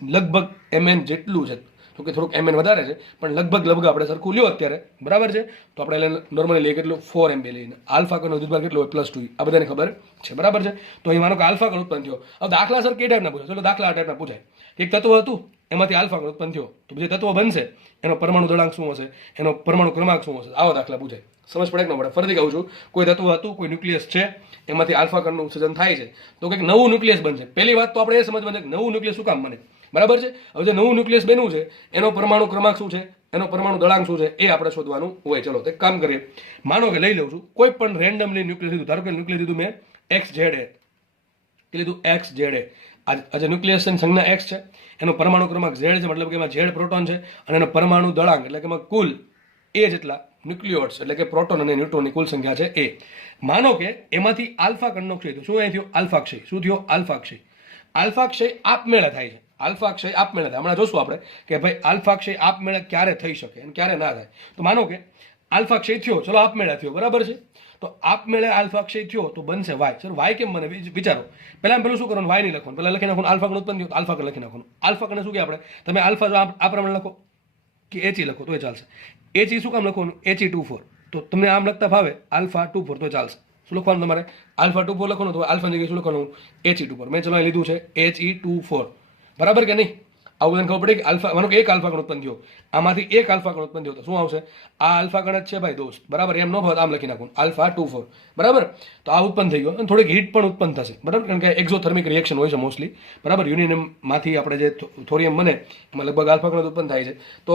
લગભગ mn જેટલું છે. તો કે થોડુંક mn વધારે છે, પણ લગભગ આપણે સરખું લ્યો અત્યારે. બરાબર છે? તો આપણે નોર્મલી લઈએ કેટલું? 4mp લઈને. આલ્ફા કણનો વિદ્યુતભાર કેટલો હોય? +2. આ બધાને ખબર છે. બરાબર છે? તો અહીં માનો કે આલ્ફા કણ ઉત્પન્ન થયો. હવે દાખલા સર કઈ ટાઈપના પૂછાય? ચલો દાખલા આ ટાઈપના પૂછાય. એક તત્વ હતું, એમાંથી આલ્ફા કણ ઉત્પન્ન થયો. તો જે તત્વ બનશે એનો પરમાણુ દળાંક શું હશે? એનો પરમાણુ ક્રમાંક શું હશે? આવા દાખલા પૂછાય. સમજ પડે કે ન પડે? ફરીથી કહું છું, કોઈ તત્વ હતું, કોઈ ન્યુક્લિયસ છે, એમાંથી આલ્ફા કણનું સર્જન થાય છે, તો કંઈક નવું ન્યુક્લિયસ બનશે. પહેલી વાત તો આપણે એ સમજવાની છે કે નવું ન્યુક્લિયસ શું કામ બને. બરાબર છે? હવે જે નવું ન્યુક્લિયસ બન્યું છે એનો પરમાણુ ક્રમાંક શું છે, એનો પરમાણુ દળાંક શું છે, એ આપણે શોધવાનું હોય. ચલો એક કામ કરીએ. માનો કે લઈ લઉં છું કોઈ પણ રેન્ડમલી ન્યુક્લિયસ લીધું. ધારો કે ન્યુક્લિયસ લીધું મેં XZA લીધું. XZA આ જે ન્યુક્લિયસ છે સંજ્ઞા X છે, એનો પરમાણુ ક્રમાંક Z છે, મતલબ કે એમાં Z પ્રોટોન છે, અને એનો પરમાણુ દળાંક એટલે કે એમાં કુલ A જેટલા ન્યુક્લિયોઇડ્સ એટલે કે પ્રોટોન અને ન્યુટ્રોનની કુલ સંખ્યા છે A. માનો કે એમાંથી આલ્ફા કણનો ક્ષય થયો. શું અહીં થયો? આલ્ફા ક્ષય. શું થયો? આલ્ફા ક્ષય. આલ્ફા ક્ષય આપમેળે થાય છે. આલ્ફા ક્ષય આપમેળે થાય. હમણાં જોશું આપણે કે ભાઈ આલ્ફા ક્ષય આપમેળે ક્યારે થઈ શકે અને ક્યારે ના થાય. તો માનો કે આલ્ફા ક્ષય થયો, ચલો આપમેળે થયો. બરાબર છે? તો આપમેળે આલ્ફા ક્ષય થયો તો બનશે વાય. સર વાય કેમ બને? વિચારો. પહેલું શું કરવાનું? વાય નહીં લખવાનું. પહેલા લખી નાખવાનું આલ્ફા કણ ઉત્પન્ન થયો તો આલ્ફા કણ લખી નાખવાનું. આલ્ફા કણ શું કે આપણે તમે આલ્ફા જો આ પ્રમાણે લખો કે He લખો તોય ચાલશે. He શું કામ લખવાનું? He24. તો તમને આમ લખતા ફાવે આલ્ફા 24 તો ચાલશે. શું લખવાનું તમારે? આલ્ફા 24 લખવાનું. તો આલ્ફા જગ્યાએ શું લખવાનું? He24. મેં ચલો લીધું છે He24. બરાબર કે નહીં? આવું બધાને ખબર પડી કે આલ્ફા માનો કે એક આલ્ફા કણ ઉત્પન્ન થયો, આમાંથી એક આલ્ફા કણ ઉત્પન્ન થયો તો શું આવશે? આ આલ્ફા કણ જ છે ભાઈ દોસ્ત. બરાબર? એમ ન હોત આમ લખી નાખું આલ્ફા 24. બરાબર? તો આ ઉત્પન્ન થઈ ગયો અને થોડીક હીટ પણ ઉત્પન્ન થશે. બરાબર? કારણ કે એક્ઝોથર્મિક રિએક્શન હોય છે મોસ્ટલી. બરાબર? યુરેનિયમમાંથી આપણે જે થોરિયમ બને એમાં લગભગ આલ્ફા કણ ઉત્પન્ન થાય છે. તો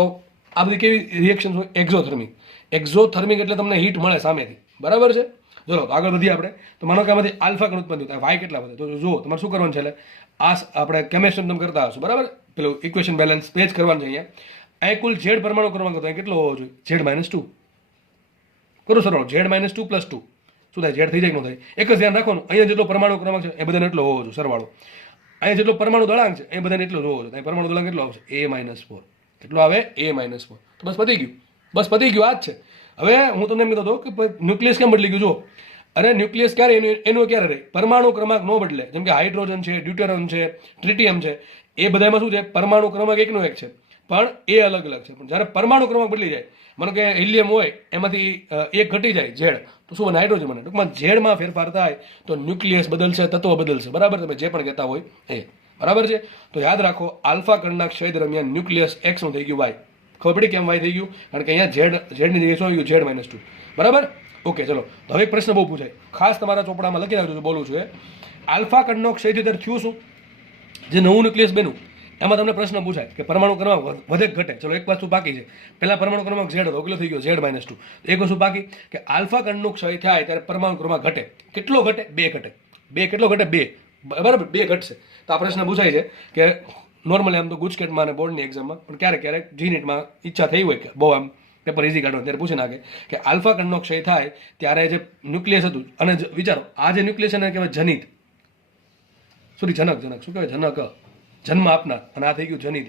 આ બધી કેવી રિએક્શન હોય? એક્ઝોથર્મિક. એક્ઝોથર્મિક એટલે તમને હીટ મળે સામેથી. બરાબર છે? ચલો આગળ વધીએ આપણે. તો માનો કે આમાંથી આલ્ફા કણ ઉત્પન્ન થયું, વાય કેટલા વધે? તો જો તમારે શું કરવાનું છે, એટલે આ આપણે કેમેસ્ટ્રી તમે કરતા હશો. બરાબર? પેલું ઇક્વેશન બેલેન્સ પેજ કરવાનું છે અહીંયા. અહીં કુલ Z પરમાણુ ક્રમાંક હતો કેટલો હોવો જોઈએ? Z-2. કરો સરળ. Z-2 + 2 શું થાય? Z થઈ જાય કે ન થાય? એક જ ધ્યાન રાખવાનું, અહીંયા જેટલો પરમાણુ ક્રમાંક છે એ બધાને એટલો હોવો જોઈએ સરવાળો. અહીંયા જેટલો પરમાણુ દળાંક છે એ બધાને એટલો જ હોવો જોઈએ. અહીં પરમાણુ દળાંક કેટલો આવશે? A-4. કેટલો આવે? A-4. તો બસ પતી ગયું. બસ પતી ગયું. આ જ છે. હવે હું તમને એમ કહેતો હતો કે ન્યુક્લિયસ કેમ બદલી ગયું? જો અરે ન્યુક્લિયસ ક્યારે એનું ક્યારે રહે? પરમાણુ ક્રમાંક ન બદલે. જેમ કે હાઇડ્રોજન છે, ડ્યુટેરિયમ છે, ટ્રિટિયમ છે, એ બધામાં શું છે? પરમાણુ ક્રમાંક એકનો એક છે, પણ એ અલગ અલગ છે. પણ જ્યારે પરમાણુ ક્રમાંક બદલી જાય, માનો કે હિલિયમ હોય એમાંથી એક ઘટી જાય Z, તો શું બને? હાઇડ્રોજન બને. ટૂંકમાં ઝેડમાં ફેરફાર થાય તો ન્યુક્લિયસ બદલશે, તત્વ બદલશે. બરાબર? તમે જે પણ કહેતા હોય એ. બરાબર છે? તો યાદ રાખો આલ્ફા કણના ક્ષય દરમિયાન ન્યુક્લિયસ X નું થઈ ગયું Y. ખબર પડી કેમ Y થઈ ગયું? કારણ કે અહીંયા ઝેડની જગ્યાએ શું આવી ગયું? Z-2. બરાબર? ઓકે ચલો. તો હવે એક પ્રશ્ન બહુ પૂછાય, ખાસ તમારા ચોપડામાં લખી રાખજો. બોલું છું આલ્ફા કણનો ક્ષય થયો ત્યારે થયું શું? જે નવું ન્યુક્લિયસ બન્યું એમાં તમને પ્રશ્ન પૂછાય કે પરમાણુ ક્રમાંક વધે ઘટે. ચલો એક વસ્તુ બાકી છે. પહેલા પરમાણુ ક્રમાંક Z હતો, કેટલો થઈ ગયો? Z-2. એક વસ્તુ બાકી કે આલ્ફા કણનું ક્ષય થાય ત્યારે પરમાણુ ક્રમાંક ઘટે. કેટલો ઘટે? 2 ઘટે. 2 કેટલો ઘટે? 2. બરાબર? 2 ઘટશે. તો આ પ્રશ્ન પૂછાય છે કે નોર્મલી આમ તો ગુજકેટમાં અને બોર્ડની એક્ઝામમાં પણ ક્યારેક જીનીટમાં ઈચ્છા થઈ હોય કે બહુ આમ પેપર ઇઝી કાઢવાનું ત્યારે પૂછી નાખે કે આલ્ફા કણનો ક્ષય થાય ત્યારે જે ન્યુક્લિયસ હતું, અને વિચારો આ જે ન્યુક્લિયસ એને કહેવાય જનિત, શું કહેવાય? જનક, જન્મ આપનાર, અને આ થઈ ગયું જનિત,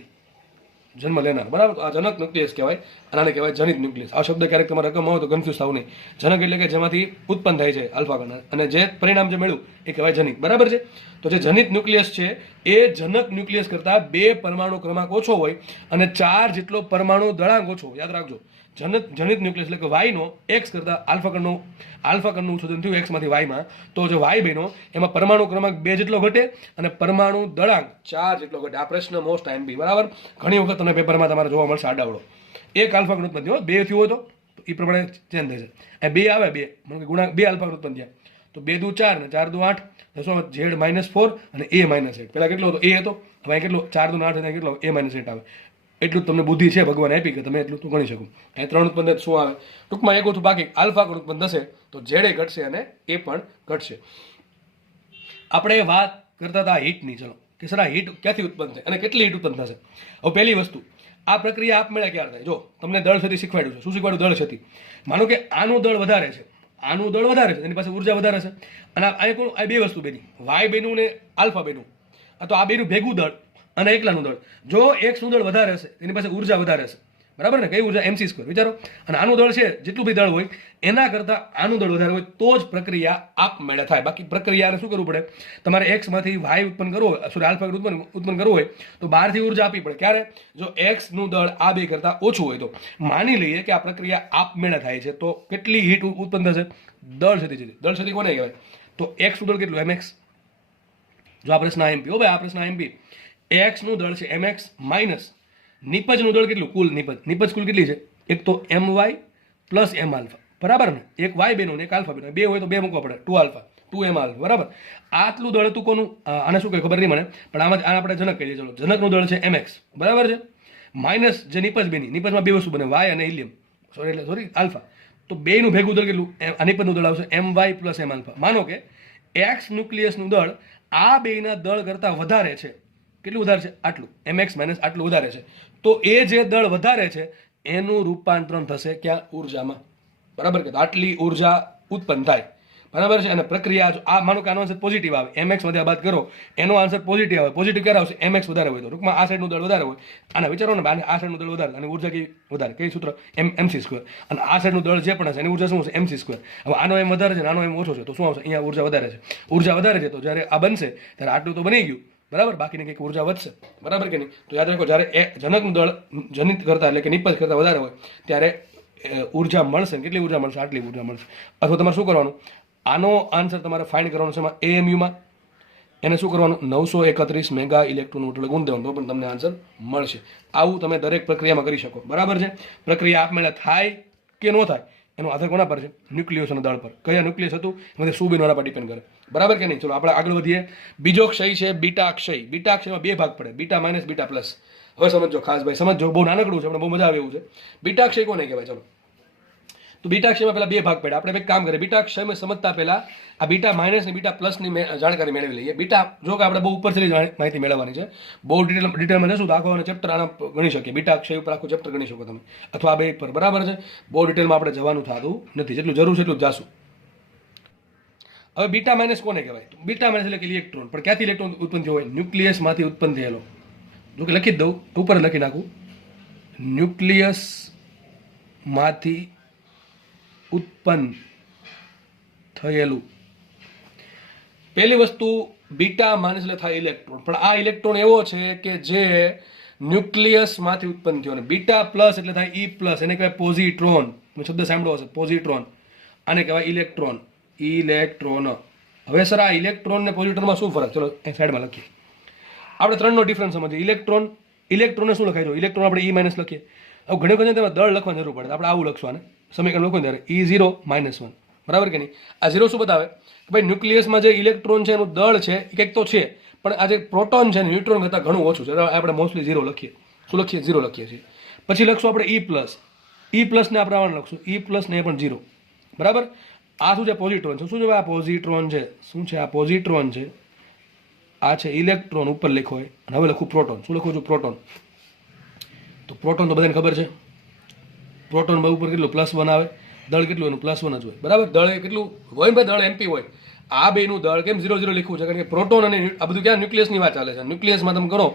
જન્મ લેનાર. બરાબર? તો આ જનક ન્યુક્લિયસ કહેવાય અને આને કહેવાય જનિત ન્યુક્લિયસ. આ શબ્દ ક્યારેક તમારે રકમ હોય તો કન્ફ્યુઝ થવું નહીં. જનક એટલે કે જેમાંથી ઉત્પન્ન થાય છે આલ્ફા કણ, અને જે પરિણામ જે મળ્યું એ કહેવાય જનિત. બરાબર છે? તો જે જનિત ન્યુક્લિયસ છે એ જનક ન્યુક્લિયસ કરતાં 2 પરમાણુ ક્રમાંક ઓછો હોય અને 4 જેટલો પરમાણુ દળાંક ઓછો. યાદ રાખજો, જનિત ન્યુક્લિયસ એટલે કે વાયનો X કરતાં આલ્ફા કણનું ઉત્સર્જન થયું Xમાંથી વાયમાં, તો જે વાય બન્યો એમાં પરમાણુ ક્રમાંક 2 જેટલો ઘટે અને પરમાણુ દળાંક 4 જેટલો ઘટે. આ પ્રશ્ન મોસ્ટ આઈએમપી. બરાબર? ઘણી વખત તમને પેપરમાં તમારે જોવા મળશે આડાવડો. એક આલ્ફા કણ ઉત્પન્ન થયો, 2 થયું હોય તો એ પ્રમાણે ચેન્જ થાય છે. 2 આવે, 2 મને ગુણાંક 2 આલ્ફા કણ ઉત્પન્ન થયા, તો તો 2 દુ 4 ને 4 દુ 8, તો શું ઝેડ -4 અને એ -8. પહેલા કેટલો હતો? એ હતો. હવે અહીં કેટલો? 4 દુ 8 અને કેટલો? એ -8 આવે. એટલું તમને બુદ્ધિ છે ભગવાન આપી કે તમે એટલું તો ગણી શકો. અહીં 3 ઉત્પન્ન થાય શું આવે? ટૂંકમાં એક ઓછું બાકી આલ્ફા કોણ ઉત્પન્ન થશે તો ઝેડ ઘટશે અને એ પણ ઘટશે. આપણે વાત કરતા હતા હીટની. ચલો કે સર આ હીટ ક્યાંથી ઉત્પન્ન થાય અને કેટલી હીટ ઉત્પન્ન થશે? હવે પહેલી વસ્તુ, આ પ્રક્રિયા આપમેળે ક્યારે થાય? જો તમને દળ છતી શીખવાડ્યું છે. શું શીખવાડ્યું? દળ છતી. માનો કે આનું દળ વધારે છે, આનું દળ વધારે છે, એની પાસે ઉર્જા વધારે છે. અને આ બે વસ્તુ બેની, વાય બેનું ને આલ્ફા બેનું, તો આ બેનું ભેગું દળ અને એકલાનું દળ. જો એક્સનું દળ વધારે હશે એની પાસે ઉર્જા વધારે હશે, બરાબર ને? કઈ ઉર્જા? mc². વિચારો, અને આનું દળ છે જેટલું બી દળ હોય એના કરતાં આનું દળ વધારે હોય તો જ પ્રક્રિયા આપમેળે થાય. બાકી પ્રક્રિયાને શું કરવું પડે? તમારે એક્સ માંથી વાય ઉત્પન્ન કરવું હોય, સોરી આલ્ફા ઉત્પન્ન કરવું હોય તો બહારથી ઉર્જા આપવી પડે. ક્યારે? જો એક્સ નું દળ આ બે કરતાં ઓછું હોય તો. માની લઈએ કે આ પ્રક્રિયા આપમેળે થાય છે તો કેટલી હીટ ઉત્પન્ન થશે? દળ છતી છે. દળ છતી કોને કહેવાય? તો એક્સ નું દળ કેટલું? mx. જો આ પ્રશ્ન mp, હો ભાઈ આ પ્રશ્ન mp. એક્સ નું દળ છે mx માઇનસ નિપજનું દળ કેટલું? કુલ નિપજ કુલ કેટલી છે? એક તો my પ્લસ m આલ્ફા, બરાબર ને? એક y બેનું ને એક આલ્ફા બેનું. બે હોય તો બે મૂકવા પડે, 2 આલ્ફા 2 m આલ્ફા, બરાબર. આટલું દળ હતું કોનું? આને શું કહે ખબર નહીં મને, પણ આમાં આપણે જનક કહીએ. ચલો, જનકનું દળ છે mx, બરાબર છે, માઇનસ જે નિપજ બેની. નિપજમાં બે વસ્તુ બને, y અને હિલિયમ, સોરી આલ્ફા. તો બેનું ભેગું દળ કેટલું? આ નિપજનું દળ આવશે my પ્લસ m આલ્ફા. માનો કે એક્સ ન્યુક્લિયસનું દળ આ બેના દળ કરતાં વધારે છે. કેટલું વધારે છે? આટલું. mx માઇનસ આટલું વધારે છે. તો એ જે દળ વધારે છે એનું રૂપાંતરણ થશે ક્યાં? ઉર્જામાં, બરાબર? કે આટલી ઉર્જા ઉત્પન્ન થાય, બરાબર છે. અને પ્રક્રિયા, આ માનો કે આનો આન્સર પોઝિટિવ આવે, mx માંથી બાદ કરો, એનો આન્સર પોઝિટિવ આવે. પોઝિટિવ ક્યારે આવશે? mx વધારે હોય તો. ટૂંકમાં આ સાઈડનું દળ વધારે હોય. આને વિચારો ને, આ સાઈડનું દળ વધારે અને ઉર્જા કેવી? વધારે. કઈ સૂત્ર? mc². અને આ સાઈડનું દળ જે પણ હશે એની ઉર્જા શું હશે? mc². હવે આનો એમ વધારે છે અને આનો એમ ઓછો છે તો શું આવશે? અહીંયા ઉર્જા વધારે છે. ઉર્જા વધારે છે તો જ્યારે આ બનશે ત્યારે આટલું તો બની ગયું, બરાબર. બાકીની કંઈક ઉર્જા વધશે, બરાબર કે નહીં? તો યાદ રાખો, જ્યારે જનકનું દળ જનિત કરતા એટલે કે નિપજ કરતા વધારે હોય ત્યારે ઉર્જા મળશે. કેટલી ઉર્જા મળશે? આટલી ઉર્જા મળશે. અથવા તમારે શું કરવાનું? આનો આન્સર તમારે ફાઇન્ડ કરવાનો છે એમાં AMUમાં. એને શું કરવાનું? 931 મેગા ઇલેક્ટ્રોન વોલ્ટનો ગુણ દેવાનો, તો પણ તમને આન્સર મળશે. આવું તમે દરેક પ્રક્રિયામાં કરી શકો, બરાબર છે. પ્રક્રિયા આપમેળે થાય કે ન થાય એનો આધાર કોના પર છે? ન્યુક્લિયસના દળ પર. કયા ન્યુક્લિયસ હતું એમાં શું બનવાના પર ડિપેન્ડ કરે, બરાબર કે નહીં? ચલો આપણે આગળ વધીએ. બીજો ક્ષય છે બીટા ક્ષય. બીટા ક્ષયમાં બે ભાગ પડે, બીટા માઇનસ બીટા પ્લસ. હવે સમજો ખાસ ભાઈ, સમજો, બહુ નાનકડું છે, આપણે બહુ મજા આવે એવું છે. બીટા ક્ષય કોને કહેવાય? ચલો, તો બીટા ક્ષયમાં પહેલા બે ભાગ પડ્યા. આપણે એક કામ કરીએ, બીટા ક્ષયમાં સમજતા પહેલા આ બીટા માઇનસ અને બીટા પ્લસની જાણકારી મેળવી લઈએ. બીટા, જો કે આપણે બહુ ઉપરથી માહિતી મેળવવાની છે, બહુ ડિટેલમાં જશું તો આખો અને ચેપ્ટર આના ગણી શકીએ. બીટા ક્ષય ઉપર આખું ચેપ્ટર ગણી શકો તમે, અથવા આ બે પર, બરાબર છે. બહુ ડિટેલમાં આપણે જવાનું થતું નથી, જેટલું જરૂર છે એટલું જ જાશું. હવે બીટા માઇનસ કોને કહેવાય? બીટા માઇનસ એટલે કે ઇલેક્ટ્રોન. પણ ક્યાંથી ઇલેક્ટ્રોન ઉત્પન્ન થયો હોય? ન્યુક્લિયસમાંથી ઉત્પન્ન થયેલો. જો કે લખી જ દઉં, ઉપર લખી નાખું, ન્યુક્લિયસમાંથી ઉત્પન્ન થયેલું. પહેલી વસ્તુ, બીટા માઇનસ એટલે થાય ઇલેક્ટ્રોન. પણ આ ઇલેક્ટ્રોન એવો છે કે જે ન્યુક્લિયસમાંથી ઉત્પન્ન થયો. અને બીટા પ્લસ એટલે થાય E પ્લસ, એને કહેવાય પોઝિટ્રોન. તમે શબ્દ સાંભળ્યો હશે, પોઝિટ્રોન. આને કહેવાય ઇલેક્ટ્રોન. ઇલેક્ટ્રોન. હવે સર આ ઇલેક્ટ્રોન ને પોઝિટ્રોનમાં શું ફરક? ચલો એ સાઈડમાં લખીએ. આપણે ત્રણનો ડિફરન્સ સમજીએ. ઇલેક્ટ્રોનને શું લખાય? જો ઇલેક્ટ્રોન આપણે E માઇનસ લખીએ. હવે ઘણી વખત તેમાં દળ લખવાની જરૂર પડે, આપણે આવું લખશું આને, સમીકરણ લખો ત્યારે E0 -1, બરાબર કે નહીં? આ 0 શું બતાવે કે ભાઈ ન્યુક્લિયસમાં જે ઇલેક્ટ્રોન છે એનું દળ છે એ કંઈક તો છે, પણ આ જે પ્રોટોન છે ન્યુટ્રોન કરતાં ઘણું ઓછું છે. આપણે મોસ્ટલી 0 લખીએ. શું લખીએ? 0 લખીએ છીએ. પછી લખશું આપણે E પ્લસને આપણે આવાનું લખશું, E પ્લસને એ પણ 0, બરાબર. આ શું છે? પોઝિટ્રોન છે. શું છે આ પોઝિટ્રોન છે? શું છે આ પોઝિટ્રોન છે? આ છે ઇલેક્ટ્રોન ઉપર લખો હોય. અને હવે લખું પ્રોટોન. શું લખું છું? પ્રોટોન. તો પ્રોટોન તો બધાને ખબર છે, પ્રોટોન ઉપર કેટલું? +1 આવે. દળ કેટલું એનું? +1 જ હોય, બરાબર. દળ એ કેટલું હોય ભાઈ? દળ MP હોય. આ બેનું દળ કેમ 0 0 લખ્યું છે? કારણ કે પ્રોટોન અને આ બધું ક્યાં ન્યુક્લિયસની વાત ચાલે છે. ન્યુક્લિયસમાં તમે કરો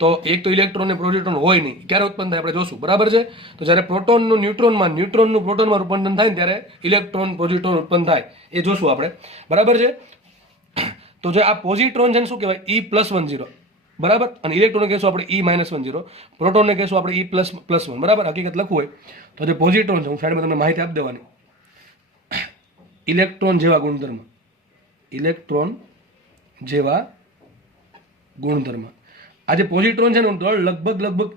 તો એક તો ઇલેક્ટ્રોન અને પ્રોટોન હોય નહીં. ક્યારે ઉત્પન્ન થાય આપણે જોશું, બરાબર છે. તો જ્યારે પ્રોટોનનું ન્યુટ્રોનનું પ્રોટોનમાં રૂપાંતરણ થાય ને ત્યારે ઇલેક્ટ્રોન પોઝિટ્રોન ઉત્પન્ન થાય, એ જોશું આપણે, બરાબર છે. તો જે આ પોઝિટ્રોન છે ને શું કહેવાય? E+1 0, બરાબર. અને ઇલેક્ટ્રોનને કહેશું આપણે E-1 0, પ્રોટોનને કહેશું આપણે E+1, બરાબર. હકીકત લખવું હોય તો જે પોઝિટ્રોન છે, હું સાઈડમાં તમને માહિતી આપી દેવાની. ઇલેક્ટ્રોન જેવા ગુણધર્મ, ઇલેક્ટ્રોન જેવા ગુણધર્મ. આ જે પોઝિટ્રોન છે ને દળ લગભગ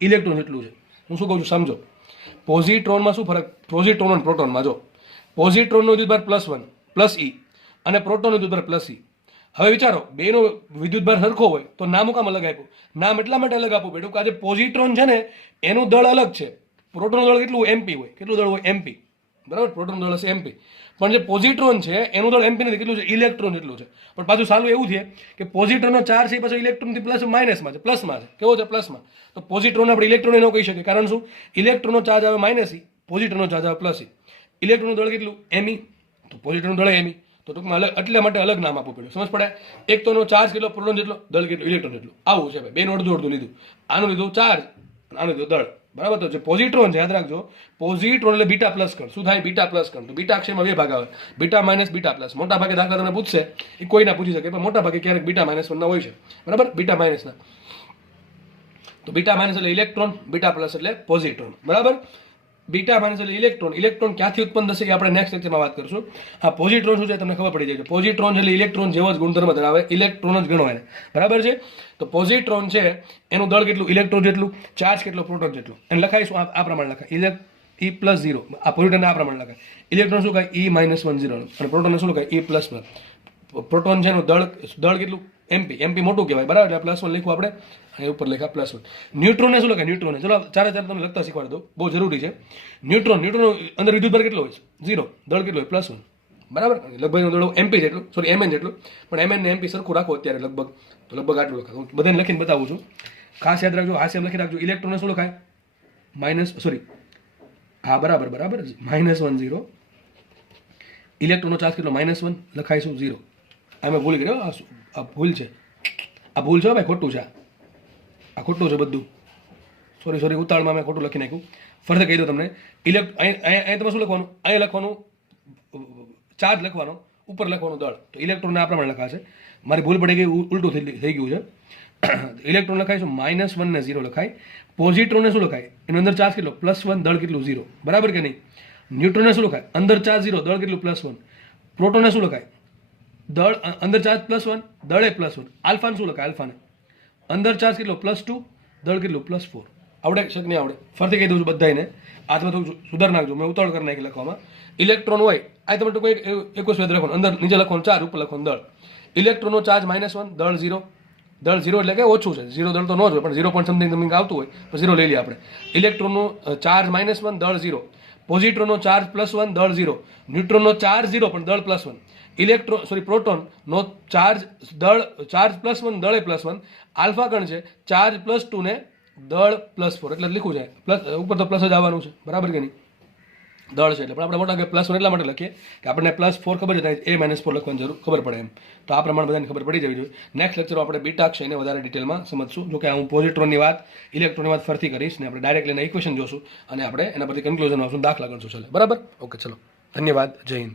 ઇલેક્ટ્રોન જેટલું છે. હું શું કહું છું સમજો. પોઝિટ્રોનમાં શું ફરક? પોઝિટ્રોન અને પ્રોટોનમાં જો પોઝિટ્રોનનો વિદ્યુતભાર +1 +E, અને પ્રોટોન વિદ્યુતભાર પ્લસ ઈ. હવે વિચારો બેનો વિદ્યુતભાર સરખો હોય તો નામ કામ અલગ આપ્યું? નામ એટલા માટે અલગ આપવું પડ્યું કે આજે પોઝિટ્રોન છે ને એનું દળ અલગ છે. પ્રોટોનનું દળ કેટલું એમપી હોય, કેટલું દળ હોય એમપી, બરાબર, પ્રોટોનનું દળ હશે એમપી, પણ જે પોઝિટ્રોન છે એનું દળ એમપી નથી, કેટલું છે ઇલેક્ટ્રોન જેટલું છે. પણ પાછું સાલું એવું છે કે પોઝિટ્રોનનો ચાર્જ છે એ પાછો ઇલેક્ટ્રોનથી પ્લસ માઇનસમાં છે, પ્લસમાં છે, કેવો છે પ્લસમાં. તો પોઝિટ્રોન આપણે ઇલેક્ટ્રોન ન કહી શકીએ, કારણ શું? ઇલેક્ટ્રોનનો ચાર્જ આવે માઇનસ ઈ, પોઝિટ્રોનનો ચાર્જ આવે પ્લસ ઈ. ઇલેક્ટ્રોનનું દળ કેટલું એમી, તો પોઝિટ્રોનનું દળ એમી, તો ટૂંકમાં અલગ એટલા માટે અલગ નામ આપવું પડ્યું. સમજ પડે? એક તોનો ચાર્જ કેટલો, પ્રોટોન જેટલો, દળ કેટલું, ઇલેક્ટ્રોન જેટલું. આવું છે ભાઈ, બેનું અડધું અડધું લીધું, આનું લીધું ચાર્જ, આનું લીધું દળ, બરાબર. તો જે પોઝિટ્રોન છે યાદ રાખજો, પોઝિટ્રોન એટલે બીટા પ્લસ કણ. શું થાય? બીટા પ્લસ કણ. તો બીટા અક્ષરમાં બે ભાગ આવે, બીટા માઇનસ બીટા પ્લસ. મોટા ભાગે દાખલા તમને પૂછશે, એ કોઈ ના પૂછી શકે, પણ મોટા ભાગે ક્યારેક બીટા માઇનસ ના હોય છે, બરાબર, બીટા માઇનસના. તો બીટા માઇનસ એટલે ઇલેક્ટ્રોન, બીટા પ્લસ એટલે પોઝિટ્રોન, બરાબર. બીટા માઇનસ એટલે ઇલેક્ટ્રોન. ઇલેક્ટ્રોન ક્યાંથી ઉત્પન્ન થશે એ આપણે નેક્સ્ટ લેક્ચરમાં વાત કરશું. આ પોઝિટ્રોન શું છે તમને ખબર પડી જાય છે. પોઝિટ્રોન એટલે ઇલેક્ટ્રોન જેવો જ ગુણધર્મ ધરાવે, ઇલેક્ટ્રોન જ ગણો એને, બરાબર છે. તો પોઝિટ્રોન છે એનું દળ કેટલું, ઇલેક્ટ્રોન જેટલું, ચાર્જ કેટલો, પ્રોટોન જેટલું. એને લખાઈશું આ પ્રમાણે લખાય, ઈ પ્લસ 0. આ પોઝિટ્રોન આ પ્રમાણે લખાય. ઇલેક્ટ્રોન શું કહે? ઈ -1 0, અને પ્રોટોન શું લખાય? ઈ પ્લસ 1. પ્રોટોન છે એનું દળ કેટલું એમપી, એમપી મોટું કહેવાય, બરાબર, એટલે પ્લસ 1 લખવું આપણે, અને ઉપર લખ્યા પ્લસ 1. ન્યુટ્રોનને શું લખાય? ન્યુટ્રોન. ચલો ચારે તમને લખતા શીખવાડી દો, બહુ જરૂરી છે. ન્યુટ્રોન અંદર વિદ્યુતભાર કેટલો હોય? 0. દળ કેટલો હોય? પ્લસ 1, બરાબર. લગભગ દળ એમપી જેટલું, સોરી એમએન જેટલું, પણ એમએન ને એમપી સરખું રાખો અત્યારે લગભગ, તો લગભગ આટલું લખાય. હું બધાને લખીને બતાવું છું, ખાસ યાદ રાખજો, હાસ્ય લખી રાખજો. ઇલેક્ટ્રોનને શું લખાય? હા બરાબર, -1 0. ઇલેક્ટ્રોનનો ચાર્જ કેટલો? -1 લખાઈશું 0. આ મેં ભૂલ કરી, આ ભૂલ છે, આ ભૂલ છે ભાઈ, ખોટું છે, આ ખોટું છે બધું, સોરી ઉતાળમાં મેં ખોટું લખી નાખ્યું. ફરતે કહી દો તમને. અહીંયા તમે શું લખવાનું? અહીંયા લખવાનું ચાર્જ લખવાનો, ઉપર લખવાનું દળ. તો ઇલેક્ટ્રોનને આ પ્રમાણે લખાશે. મારી ભૂલ પડી ગઈ, ઉલટું થઈ ગયું છે. ઇલેક્ટ્રોન લખાઈશું -1 ને 0 લખાય. પોઝિટ્રોનને શું લખાય? એની અંદર ચાર્જ કેટલો? +1, દળ કેટલું? 0, બરાબર કે નહીં? ન્યુટ્રોનને શું લખાય? અંદર ચાર્જ 0, દળ કેટલું? +1. પ્રોટોનને શું લખાય? દળ અંદર ચાર્જ +1, દળે +1. આલ્ફાને શું લખાય? આલ્ફાને અંદર ચાર્જ કેટલો? +2, દળ કેટલું? +4. આવડે છે કે નહીં આવડે? ફરતી કહી દઉં છું બધાને, આ તમે થોડું સુધાર નાખજો, મેં ઉતાવળ કરી નાખી લખવામાં. ઇલેક્ટ્રોન હોય આ તમે તો કોઈ એક જ યાદ રાખવાનું, અંદર નીચે લખવાનું ચાર્જ, ઉપર લખવાનું દળ. ઇલેક્ટ્રોનનો ચાર્જ -1, દળ 0. દળ 0 એટલે કે ઓછું છે, 0 દળ તો ન જ હોય, પણ 0 પોઈન્ટ સમથિંગ આવતું હોય તો 0 લઈ લઈએ આપણે. ઇલેક્ટ્રોનનો ચાર્જ -1, દળ 0. પોઝિટ્રોનનો ચાર્જ +1, દળ 0. ન્યુટ્રોનનો ચાર્જ 0 પણ દળ +1. પ્રોટોનનો ચાર્જ +1, દળે +1. આલ્ફા કણ છે, ચાર્જ +2 ને દળ +4, એટલે લીખું છે પ્લસ, ઉપર તો પ્લસ જ આવવાનું છે, બરાબર કે નહીં? દળ છે એટલે, પણ આપણે મોટા કે +1 એટલા માટે લખીએ કે આપણને +4 ખબર છે, A-4 લખવાની જરૂર ખબર પડે એમ. તો આ પ્રમાણે બધાને ખબર પડી જવી જોઈએ. નેક્સ્ટ લેક્ચરમાં આપણે બીટા અક્ષયને વધારે ડિટેલમાં સમજશું. જો કે હું પોઝિટ્રોનની વાત, ઇલેક્ટ્રોનની વાત ફરતી કરીશ, ને આપણે ડાયરેક્ટલી એના ઇક્વેશન જોશું, અને આપણે એના પરથી કન્ક્લુઝન આવશું, દાખલા ગણશું. ચાલે, બરાબર? ઓકે, ચલો, ધન્યવાદ, જય હિન્દ.